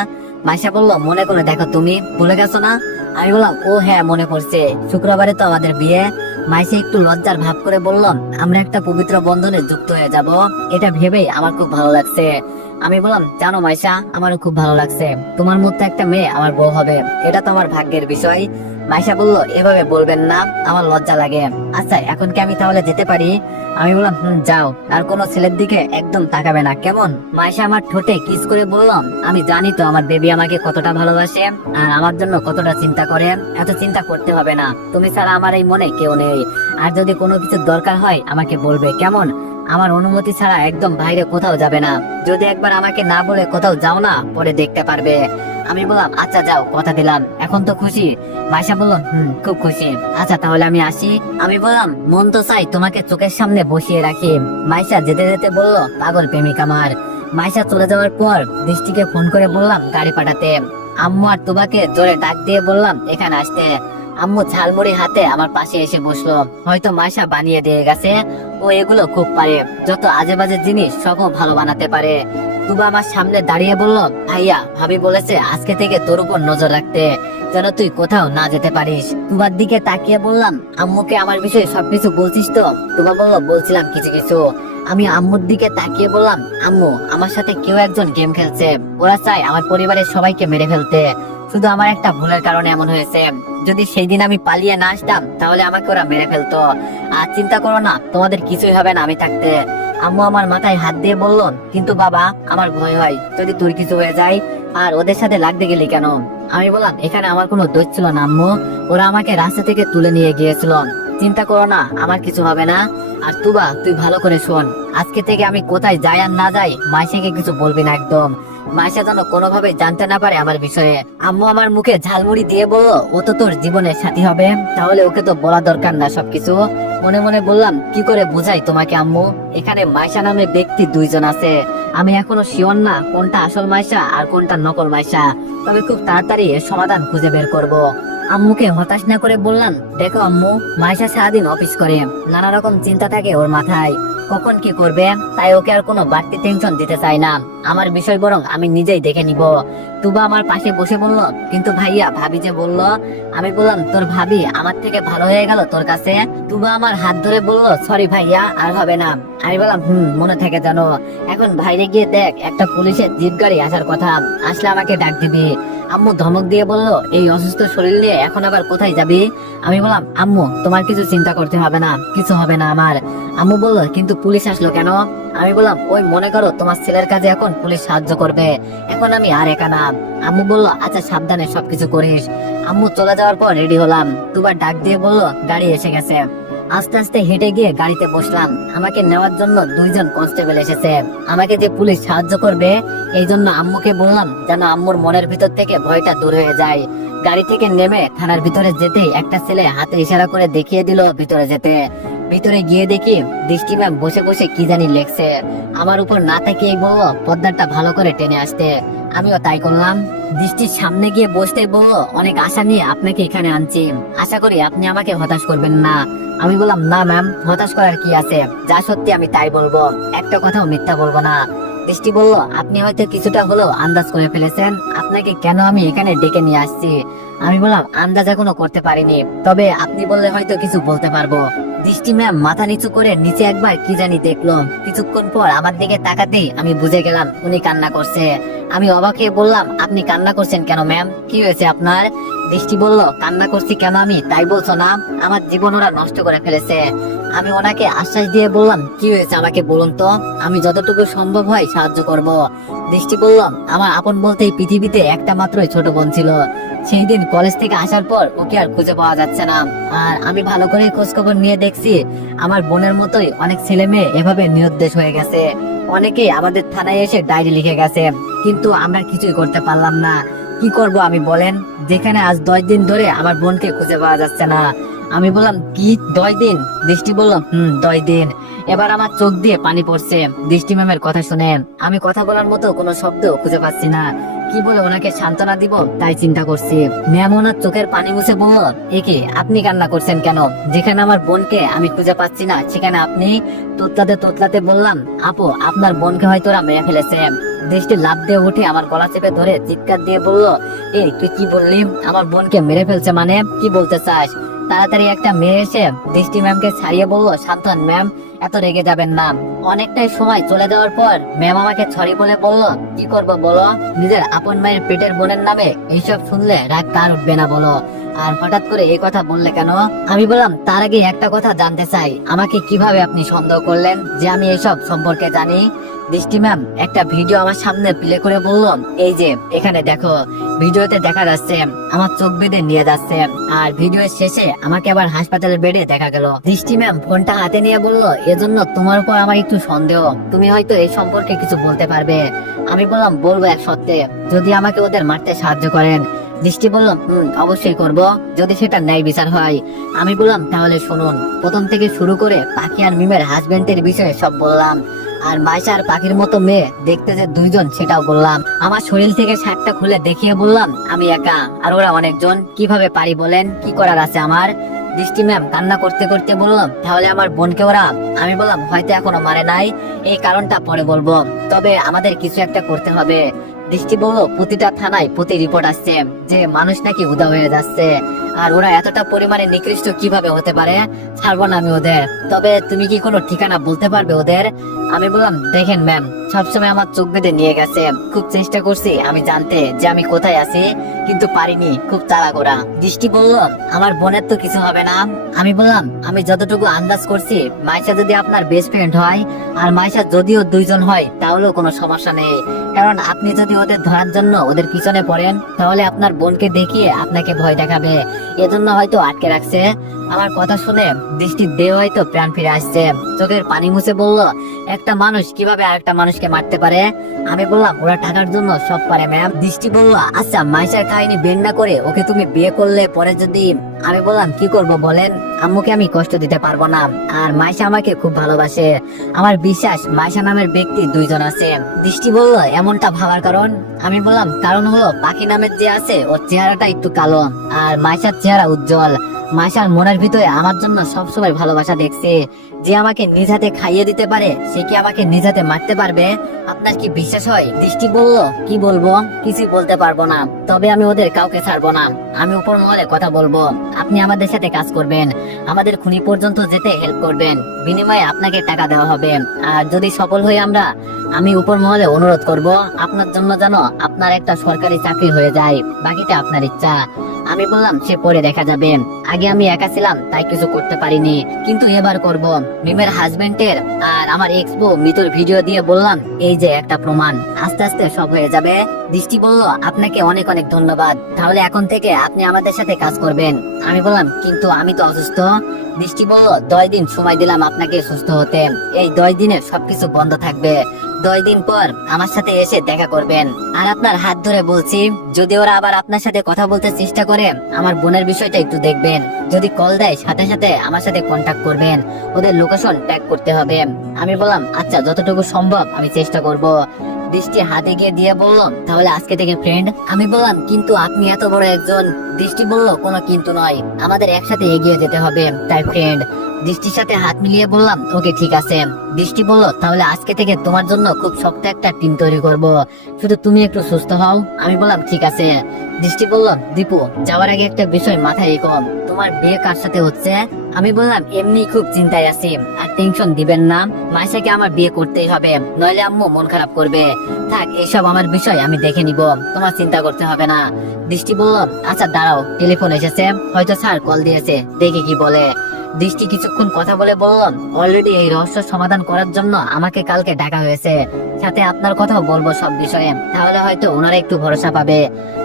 মাইশা বলল মনে করে দেখো, তুমি ভুলে গেছো না? আমি বললাম ও হ্যাঁ মনে পড়ছে, শুক্রবারে তো আমাদের বিয়ে। মাইশা একটু লজ্জার ভাব করে বলল আমরা একটা পবিত্র বন্ধনে যুক্ত হয়ে যাব, এটা ভেবেই আমার খুব ভালো লাগছে। আমি বললাম জানো মাইশা, আমারও খুব ভালো লাগছে, তোমার মতো একটা মেয়ে আমার বউ হবে, এটা তো আমার ভাগ্যের বিষয়। মাইশা বলল এভাবে বলবেন না, আমার লজ্জা লাগে। আচ্ছা এখন কি আমি তাহলে যেতে পারি? আমি বললাম যাও, আর কোনো ছেলের দিকে একদম তাকাবে না, কেমন? মাইশা আমার ঠোঁটে কিস করে বললাম আমি জানি তো আমার বেবি আমাকে কতটা ভালোবাসে আর আমার জন্য কতটা চিন্তা করে, এত চিন্তা করতে হবে না, তুমি ছাড়া আমার এই মনে কেউ নেই, আর যদি কোনো কিছু দরকার হয় আমাকে বলবে, কেমন? আমার অনুমতি ছাড়া একদম বাইরে কোথাও যাবে না, যদি একবার আমাকে না বলে কোথাও যাও না পরে দেখতে পারবে। আমি বললাম আচ্ছা যাও, কথা দিলাম। এখন তো খুশি? মাইশা বলল খুব খুশি। আচ্ছা তাহলে আমি আসি। আমি বললাম মন তো চাই তোমাকে চোখের সামনে বসিয়ে রাখি। মাইশা যেতে যেতে বলল পাগল প্রেমিক আমার। মাইশা চলে যাওয়ার পর দৃষ্টিকে ফোন করে বললাম গাড়ি পাঠাতে। আম্মু আর তুবাকে জোরে ডাক দিয়ে বললাম এখানে আসতে। আম্মু ঝালমুড়ি হাতে আমার পাশে এসে বসলো, হয়তো মাইশা বানিয়ে দিয়ে গেছে, ও এগুলো খুব পারে, যত আজে বাজে জিনিস সবও ভালো বানাতে পারে। তুবা আমার সামনে দাঁড়িয়ে বলল ভাইয়া ভাবি বলেছে আজকে থেকে তোর উপর নজর রাখতে, যেন তুই কোথাও না যেতে পারিস। তুবার দিকে তাকিয়ে বললাম আম্মুকে আমার বিষয়ে সবকিছু বলছিস তো? তুবা বলল বলছিলাম কিছু কিছু। আমি আম্মুর দিকে তাকিয়ে বললাম আম্মু আমার সাথে কেউ একজন গেম খেলছে, ওরা চায় আমার পরিবারের সবাইকে মেরে ফেলতে, শুধু আমার একটা ভুলের কারণে এমন হয়েছে, যদি সেই দিন আমি পালিয়ে না আসতাম তাহলে আমাকে ওরা মেরে ফেলতো। আর চিন্তা করো না, তোমাদের কিছুই হবে না আমি থাকতে। আম্মু আমার মাথায় হাত দিয়ে বলল কিন্তু বাবা আমার ভয় হয় যদি তোর কিছু হয়ে যায়, আর ওদের সাথে লাগতে গেলি কেন? আমি বললাম এখানে আমার কোনো দোষ ছিল না আম্মু, ওরা আমাকে রাস্তা থেকে তুলে নিয়ে গিয়েছিল, চিন্তা করো না আমার কিছু হবে না। আর তুবা তুই ভালো করে শোন, আজকে থেকে আমি কোথায় যাই আর না যাই মাইশাকে কিছু বলবি না একদম, মাইশা যেন কোনোভাবে জানতে না পারে আমার বিষয়ে। আম্মু আমার মুখে ঝালমুড়ি দিয়ে বলল ও তো তোর জীবনের সাথী হবে, তাহলে ওকে তো বলা দরকার না সবকিছু। মনে মনে বললাম কি করে বুঝাই তোমাকে আম্মু, এখানে মাইশা নামে ব্যক্তি 2 জন আছে, আমি এখনো শিওর না কোনটা আসল মাইশা আর কোনটা নকল মাইশা, তবে খুব তাড়াতাড়ি এর সমাধান খুঁজে বের করব। আম্মুকে হতাশ না করে বললাম দেখো আম্মু, মাইশা সারাদিন অফিস করে, নানা রকম চিন্তা থাকে ওর মাথায়, কখন কি করবে, তাই ওকে আর কোনো বাড়তি টেনশন দিতে চাই না, আমার বিষয় বরং আমি নিজেই দেখে নিব। তুবা আমার পাশে বসে বলল কিন্তু ভাইয়া ভাবি যে বলল। আমি বললাম তোর ভাবি আমার থেকে ভালো হয়ে গেল তোর কাছে? তুবা আমার হাত ধরে বলল সরি ভাইয়া আর হবে না। আমি বললাম মনে থাকে জানো, এখন বাইরে গিয়ে দেখ একটা পুলিশের জিপ গাড়ি আসার কথা, আসলে আমাকে ডাক দিবি। আম্মু ধমক দিয়ে বলল এই অসুস্থ শরীর নিয়ে এখন আবার কোথায় যাবি? আমি বললাম আম্মু তোমার কিছু চিন্তা করতে হবে না, কিছু হবে না আমার। আম্মু বলল কিন্তু পুলিশ আসলো কেন? আমি বললাম ওই মনে করো তোমার ছেলের কাজে এখন পুলিশ সাহায্য করবে, এখন আমি আর একা না। আম্মু বলল আচ্ছা সাবধানে সবকিছু করিস। আম্মু চলে যাওয়ার পর রেডি হলাম, দুবার ডাক দিয়ে বলল গাড়ি এসে গেছে। আস্তে আস্তে হেঁটে গিয়ে গাড়িতে বসলাম, আমাকে নেওয়ার জন্য 2 জন কনস্টেবল এসেছে, আমাকে যে পুলিশ সাহায্য করবে এই জন্য আম্মুকে বললাম যেন আম্মুর মনের ভিতর থেকে ভয়টা দূর হয়ে যায়। গাড়ি থেকে নেমে থানার ভিতরে যেতেই একটা ছেলে হাতে ইশারা করে দেখিয়ে দিল ভিতরে যেতে। ভিতরে গিয়ে দেখি দৃষ্টি ম্যাম বসে বসে কি জানি লেখছে। আমার উপর না তাকিয়ে বললো পর্দাটা ভালো করে টেনে আসতে। আমিও তাই করলাম। দৃষ্টির সামনে গিয়ে বসতে বললো অনেক আশা নিয়ে আপনাকে এখানে আনছি, আশা করি আপনি আমাকে হতাশ করবেন না। আমি বললাম না ম্যাম, হতাশ করার কি আছে, যা সত্যি আমি তাই বলবো, একটা কথাও মিথ্যা বলবো না। দৃষ্টি বলল আপনি হয়তো কিছুটা হলেও আন্দাজ করে ফেলেছেন আপনাকে কেন আমি এখানে ডেকে নিয়ে আসছি। আমি বললাম আন্দাজ এখনো করতে পারিনি, তবে আপনি বললে হয়তো কিছু বলতে পারবো। দৃষ্টি ম্যাম মাথা নিচু করে নিচে একবার কি জানি দেখলো, কিছুক্ষণ পর আমার দিকে তাকাতেই আমি বুঝে গেলাম উনি কান্না করছে। আমি অবাক হয়ে বললাম আপনি কান্না করছেন কেন ম্যাম, কি হয়েছে আপনার? দৃষ্টি বলল কান্না করছি কেন আমি তাই বলছো না, আমার জীবন ওরা নষ্ট করে ফেলেছে। আমি ওনাকে আশ্বাস দিয়ে বললাম কি হয়েছে আমাকে বলুন তো, আমি যতটুকু সম্ভব হয় সাহায্য করব। দৃষ্টি বললাম আমার আপন বলতে এই পৃথিবীতে একটা মাত্রই ছোট বোন ছিল, সেই দিন কলেজ থেকে আসার পর ওকে আর খুঁজে পাওয়া যাচ্ছে না। আর আমি ভালো করে খোঁজ খবর নিয়ে দেখছি আমার বোনের মতোই অনেক ছেলে মেয়ে এভাবে নিরুদ্দেশ হয়ে গেছে, অনেকেই আমাদের থানায় এসে ডায়েরি লিখে গেছে, কিন্তু আমরা কিছুই করতে পারলাম না। কি করব আমি বলেন, যেখানে আজ 10 দিন ধরে আমার বোনকে খুঁজে পাওয়া যাচ্ছে না। আমি বললাম কি 10 দিন? দৃষ্টি বলল 10 দিন। এবার আমার চোখ দিয়ে পানি পড়ছে দৃষ্টি ম্যামের কথা শুনে। আমি কথা বলার মতো কোনো শব্দ খুঁজে পাচ্ছি না, কি বলে ওনাকে সান্ত্বনা দিব তাই চিন্তা করছি। ম্যাম ওনার চোখের পানি মুছে বলল একে আপনি কান্না করছেন কেন, যেখানে আমার বোনকে আমি খুঁজে পাচ্ছি না সেখানে আপনি? তোতলাতে তোতলাতে বললাম আপু আপনার বোনকে হয়তো ওরা মেরে ফেলেছে। দৃষ্টি লাফ দিয়ে উঠে আমার গলা চেপে ধরে চিৎকার দিয়ে বলল এই তুই কি বললি, আমার বোনকে মেরে ফেলছে মানে কি বলতে চাস? তাড়াতাড়ি একটা মেয়ে এসে দৃষ্টি ম্যামকে ছাড়িয়ে বলল শান্ত হন ম্যাম, এত রেগে যাবেন না। অনেকটাই সময় চলে যাওয়ার পর ম্যাম আমাকে ছড়ি বলে বলল কি করবো বলো, নিজের আপন মায়ের পেটের বোনের নামে এইসব শুনলে রাগ কার উঠবে না বলো, আর হঠাৎ করে এই কথা বললে কেন? আমি বললাম তার আগে একটা কথা জানতে চাই, আমাকে কিভাবে আপনি সন্দেহ করলেন যে আমি এইসব সম্পর্কে জানি? দৃষ্টি ম্যাম একটা ভিডিও আমার সামনে প্লে করে বলল এই যে এখানে দেখো, ভিডিওতে দেখা যাচ্ছে আমার চোখ বেঁধে নিয়ে যাচ্ছে, আর ভিডিওর শেষে আমাকে আবার হাসপাতালের বেডে দেখা গেল। দৃষ্টি ম্যাম ফোনটা হাতে নিয়ে বলল এজন্য তোমার উপর আমার একটু সন্দেহ, তুমি হয়তো এই সম্পর্কে কিছু বলতে পারবে। আমি বললাম বলবো এক সত্যি, যদি আমাকে ওদের মারতে সাহায্য করেন। দৃষ্টি বলল অবশ্যই করব, যদি সেটা ন্যায় বিচার হয়। আমি বললাম তাহলে শুনুন, প্রথম থেকে শুরু করে পাখি আর মিমের হাজবেন্ডের বিষয়ে সব বললাম, আর মাইশা আর পাখির মতো মেয়ে দেখতে যে 2 জন সেটাও বললাম। আমার শরীর থেকে শার্টটা খুলে দেখিয়ে বললাম আমি একা আর ওরা অনেকজন, কিভাবে পারি বলেন, কি করার আছে আমার? দৃষ্টি ম্যাম কান্না করতে করতে বললাম তাহলে আমার বোনকে ওরা? আমি বললাম হয়তো এখনো মারে নাই, এই কারণটা পরে বলবো, তবে আমাদের কিছু একটা করতে হবে। দৃষ্টি বলল প্রতিটা থানায় প্রতি রিপোর্ট আসছে যে মানুষ নাকি উদা হয়ে যাচ্ছে, আর ওরা এতটা পরিমাণে নিকৃষ্ট কিভাবে হতে পারে, ছাড়বো না আমি ওদের, তবে তুমি কি কোনো ঠিকানা বলতে পারবে ওদের? আমি বললাম দেখেন ম্যাম সবসময় আমার চোখ বেঁধে নিয়ে গেছে, খুব চেষ্টা করছি আমি জানতে যে আমি কোথায় আছি, কিন্তু পারিনি, খুব চালাক ওরা। দৃষ্টি বলল আমার বোনের তো কিছু হবে না। আমি বললাম আমি যতটুকু আন্দাজ করছি মাইশা যদি আপনার বেস্ট ফ্রেন্ড হয়, আর মাইশা যদিও 2 জন হয় তাহলেও কোনো সমস্যা নেই, কারণ আপনি যদি ওদের ধরার জন্য ওদের পিছনে পড়েন তাহলে আপনার বোনকে দেখিয়ে আপনাকে ভয় দেখাবে, এজন্য হয়তো আটকে রাখছে। আমার কথা শুনে দৃষ্টির দেহ হয়তো প্রাণ ফিরে আসছে, চোখের পানি মুছে বলল একটা মানুষ কিভাবে আরেকটা মানুষকে মারতে পারে? আমি বললাম ওরা টাকার জন্য সব পারে ম্যাম। দৃষ্টি বলল আচ্ছা মাইশার কাহিনী বের না করে ওকে তুমি বিয়ে করলে পরে যদি? আমি বললাম কি করব বলেন, আম্মুকে আমি কষ্ট দিতে পারবো না, আর মাইশা আমাকে খুব ভালোবাসে, আমার বিশ্বাস মাইশা নামের ব্যক্তি 2 জন আছে। দৃষ্টি বলল এমনটা ভাবার কারণ? আমি বললাম কারণ হলো পাখি নামের যে আছে ওর চেহারাটা একটু কালো, আর মাইশার চেহারা উজ্জ্বল। মাইশার মনের ভিতরে আমার জন্য সবসময় ভালোবাসা দেখছে, যে আমাকে নিজ হাতে খাইয়ে দিতে পারে সে কি আমাকে নিজ হাতে মারতে পারবে? আপনার কি বিশ্বাস হয়? দৃষ্টি বলল কি বলবো, কিছু বলতে পারবো না, তবে আমি ওদের কাউকে ছাড়বো না, আমি উপর মহলে কথা বলবো, আপনি আমাদের সাথে কাজ করবেন, আমাদের খুনি পর্যন্ত যেতে হেল্প করবেন, বিনিময়ে আপনাকে টাকা দেওয়া হবে, আর যদি সফল হই আমরা, আমি উপর মহলে অনুরোধ করব আপনার জন্য যেন আপনার একটা সরকারি চাকরি হয়ে যায়, বাকিটা আপনার ইচ্ছা। আমি বললাম সে পরে দেখা যাবে, আগে আমি একা ছিলাম তাই কিছু করতে পারিনি, কিন্তু এবার করব। মিমের হাজবেন্ডের আর আমার এক্স বউ মিতুর ভিডিও দিয়ে বললাম এই যে একটা প্রমাণ, আস্তে আস্তে সব হয়ে যাবে। দৃষ্টি বলল আপনাকে অনেক অনেক ধন্যবাদ, তাহলে এখন থেকে আপনি আমাদের সাথে কাজ করবেন। আমি বললাম কিন্তু আমি তো অসুস্থ। দৃষ্টি বলল 10 দিন সময় দিলাম আপনাকে সুস্থ হতে, এই 10 দিনে সবকিছু বন্ধ থাকবে, 2 দিন পর আমার সাথে এসে দেখা করবেন। আর আপনার হাত ধরে বলছি, যদি ওরা আবার আপনার সাথে কথা বলতে চেষ্টা করে, আমার বোনের বিষয়টা একটু দেখবেন। যদি কল দেয় সাথে সাথে আমার সাথে কন্টাক্ট করবেন, ওদের লোকেশন ট্যাগ করতে হবে। আমি বললাম আচ্ছা, যতটুকু সম্ভব আমি চেষ্টা করব। দৃষ্টি হাতে গিয়ে দিয়ে বলল, তাহলে আজকে থেকে ফ্রেন্ড। আমি বললাম কিন্তু আপনি এত বড় একজন। দৃষ্টি বলল, কোনো কিন্তু নয়, আমাদের একসাথে এগিয়ে যেতে হবে, তাই ফ্রেন্ড। দৃষ্টির সাথে হাত মিলিয়ে বললাম ওকে ঠিক আছে। দৃষ্টি বলল, তাহলে আজকে থেকে তোমার জন্য খুব শক্ত একটা টিম তৈরি করব, শুধু তুমি একটু সুস্থ হও। আমি বললাম ঠিক আছে। দৃষ্টি বলল, দীপু যাওয়ার আগে একটা বিষয় মাথায় রেখো, তোমার বিয়ে কার সাথে হচ্ছে? আমি বললাম এমনি খুব চিন্তায় আছি, আর টেনশন দিবেন না, মাইশাকে আমার বিয়ে করতেই হবে, নইলে আম্মু মন খারাপ করবে। থাক এসব আমার বিষয় আমি দেখে নিব, তোমার চিন্তা করতে হবে না। দৃষ্টি বলল, আচ্ছা দাঁড়াও, টেলিফোন এসেছে, হয়তো স্যার কল দিয়েছে, দেখি কি বলে। দৃষ্টি কিছুক্ষণ কথা বলে বলল, অলরেডি এই রহস্য সমাধান করার জন্য আমাকে কালকে ডাকা হয়েছে, সাথে আপনার কথাও বলবো সব বিষয়ে, তাহলে হয়তো ওনারা একটু ভরসা পাবে।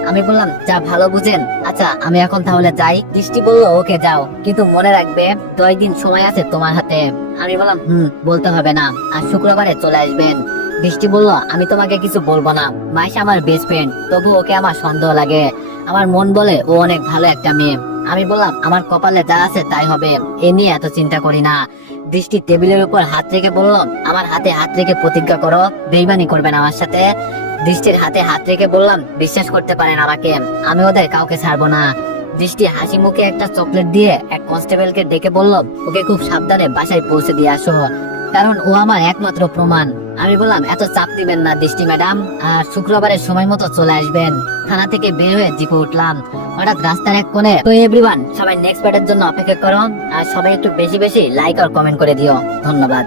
আমি বললাম যা ভালো বুঝেন। আচ্ছা আমি এখন তাহলে যাই। দৃষ্টি বলল, ওকে যাও, কিন্তু মনে রাখবে 2 দিন সময় আছে তোমার হাতে। আমি বললাম বলতে হবে না, আর শুক্রবারে চলে আসবেন। দৃষ্টি বলল, আমি তোমাকে কিছু বলবো না, মাইশা আমার বেস্ট ফ্রেন্ড, তবু ওকে আমার সন্দেহ লাগে, আমার মন বলে ও অনেক ভালো একটা মেয়ে। আমি বললাম আমার কপালে যা আছে তাই হবে, এ নিয়ে এত চিন্তা করি না। দৃষ্টি টেবিলের উপর হাত রেখে বলল, আমার হাতে হাত রেখে প্রতিজ্ঞা করো বেইমানি করবেন আমার সাথে। দৃষ্টির হাতে হাত রেখে বললাম, বিশ্বাস করতে পারেন আমাকে, আমি ওদের কাউকে ছাড়বো না। দৃষ্টি হাসি মুখে একটা চকলেট দিয়ে এক কনস্টেবলকে ডেকে বলল, ওকে খুব সাবধানে বাসায় পৌঁছে দিয়ে আসো, কারণ ও আমার একমাত্র প্রমাণ। আমি বললাম এত চাপ দিবেন না দৃষ্টি ম্যাডাম, আর শুক্রবারের সময় মতো চলে আসবেন। থানা থেকে বের হয়ে জিপে উঠলাম, হঠাৎ রাস্তার এক কোণে। তো এভরিওয়ান, সবাই নেক্সট পার্টের জন্য অপেক্ষা করো, আর সবাই একটু বেশি বেশি লাইক আর কমেন্ট করে দিও। ধন্যবাদ।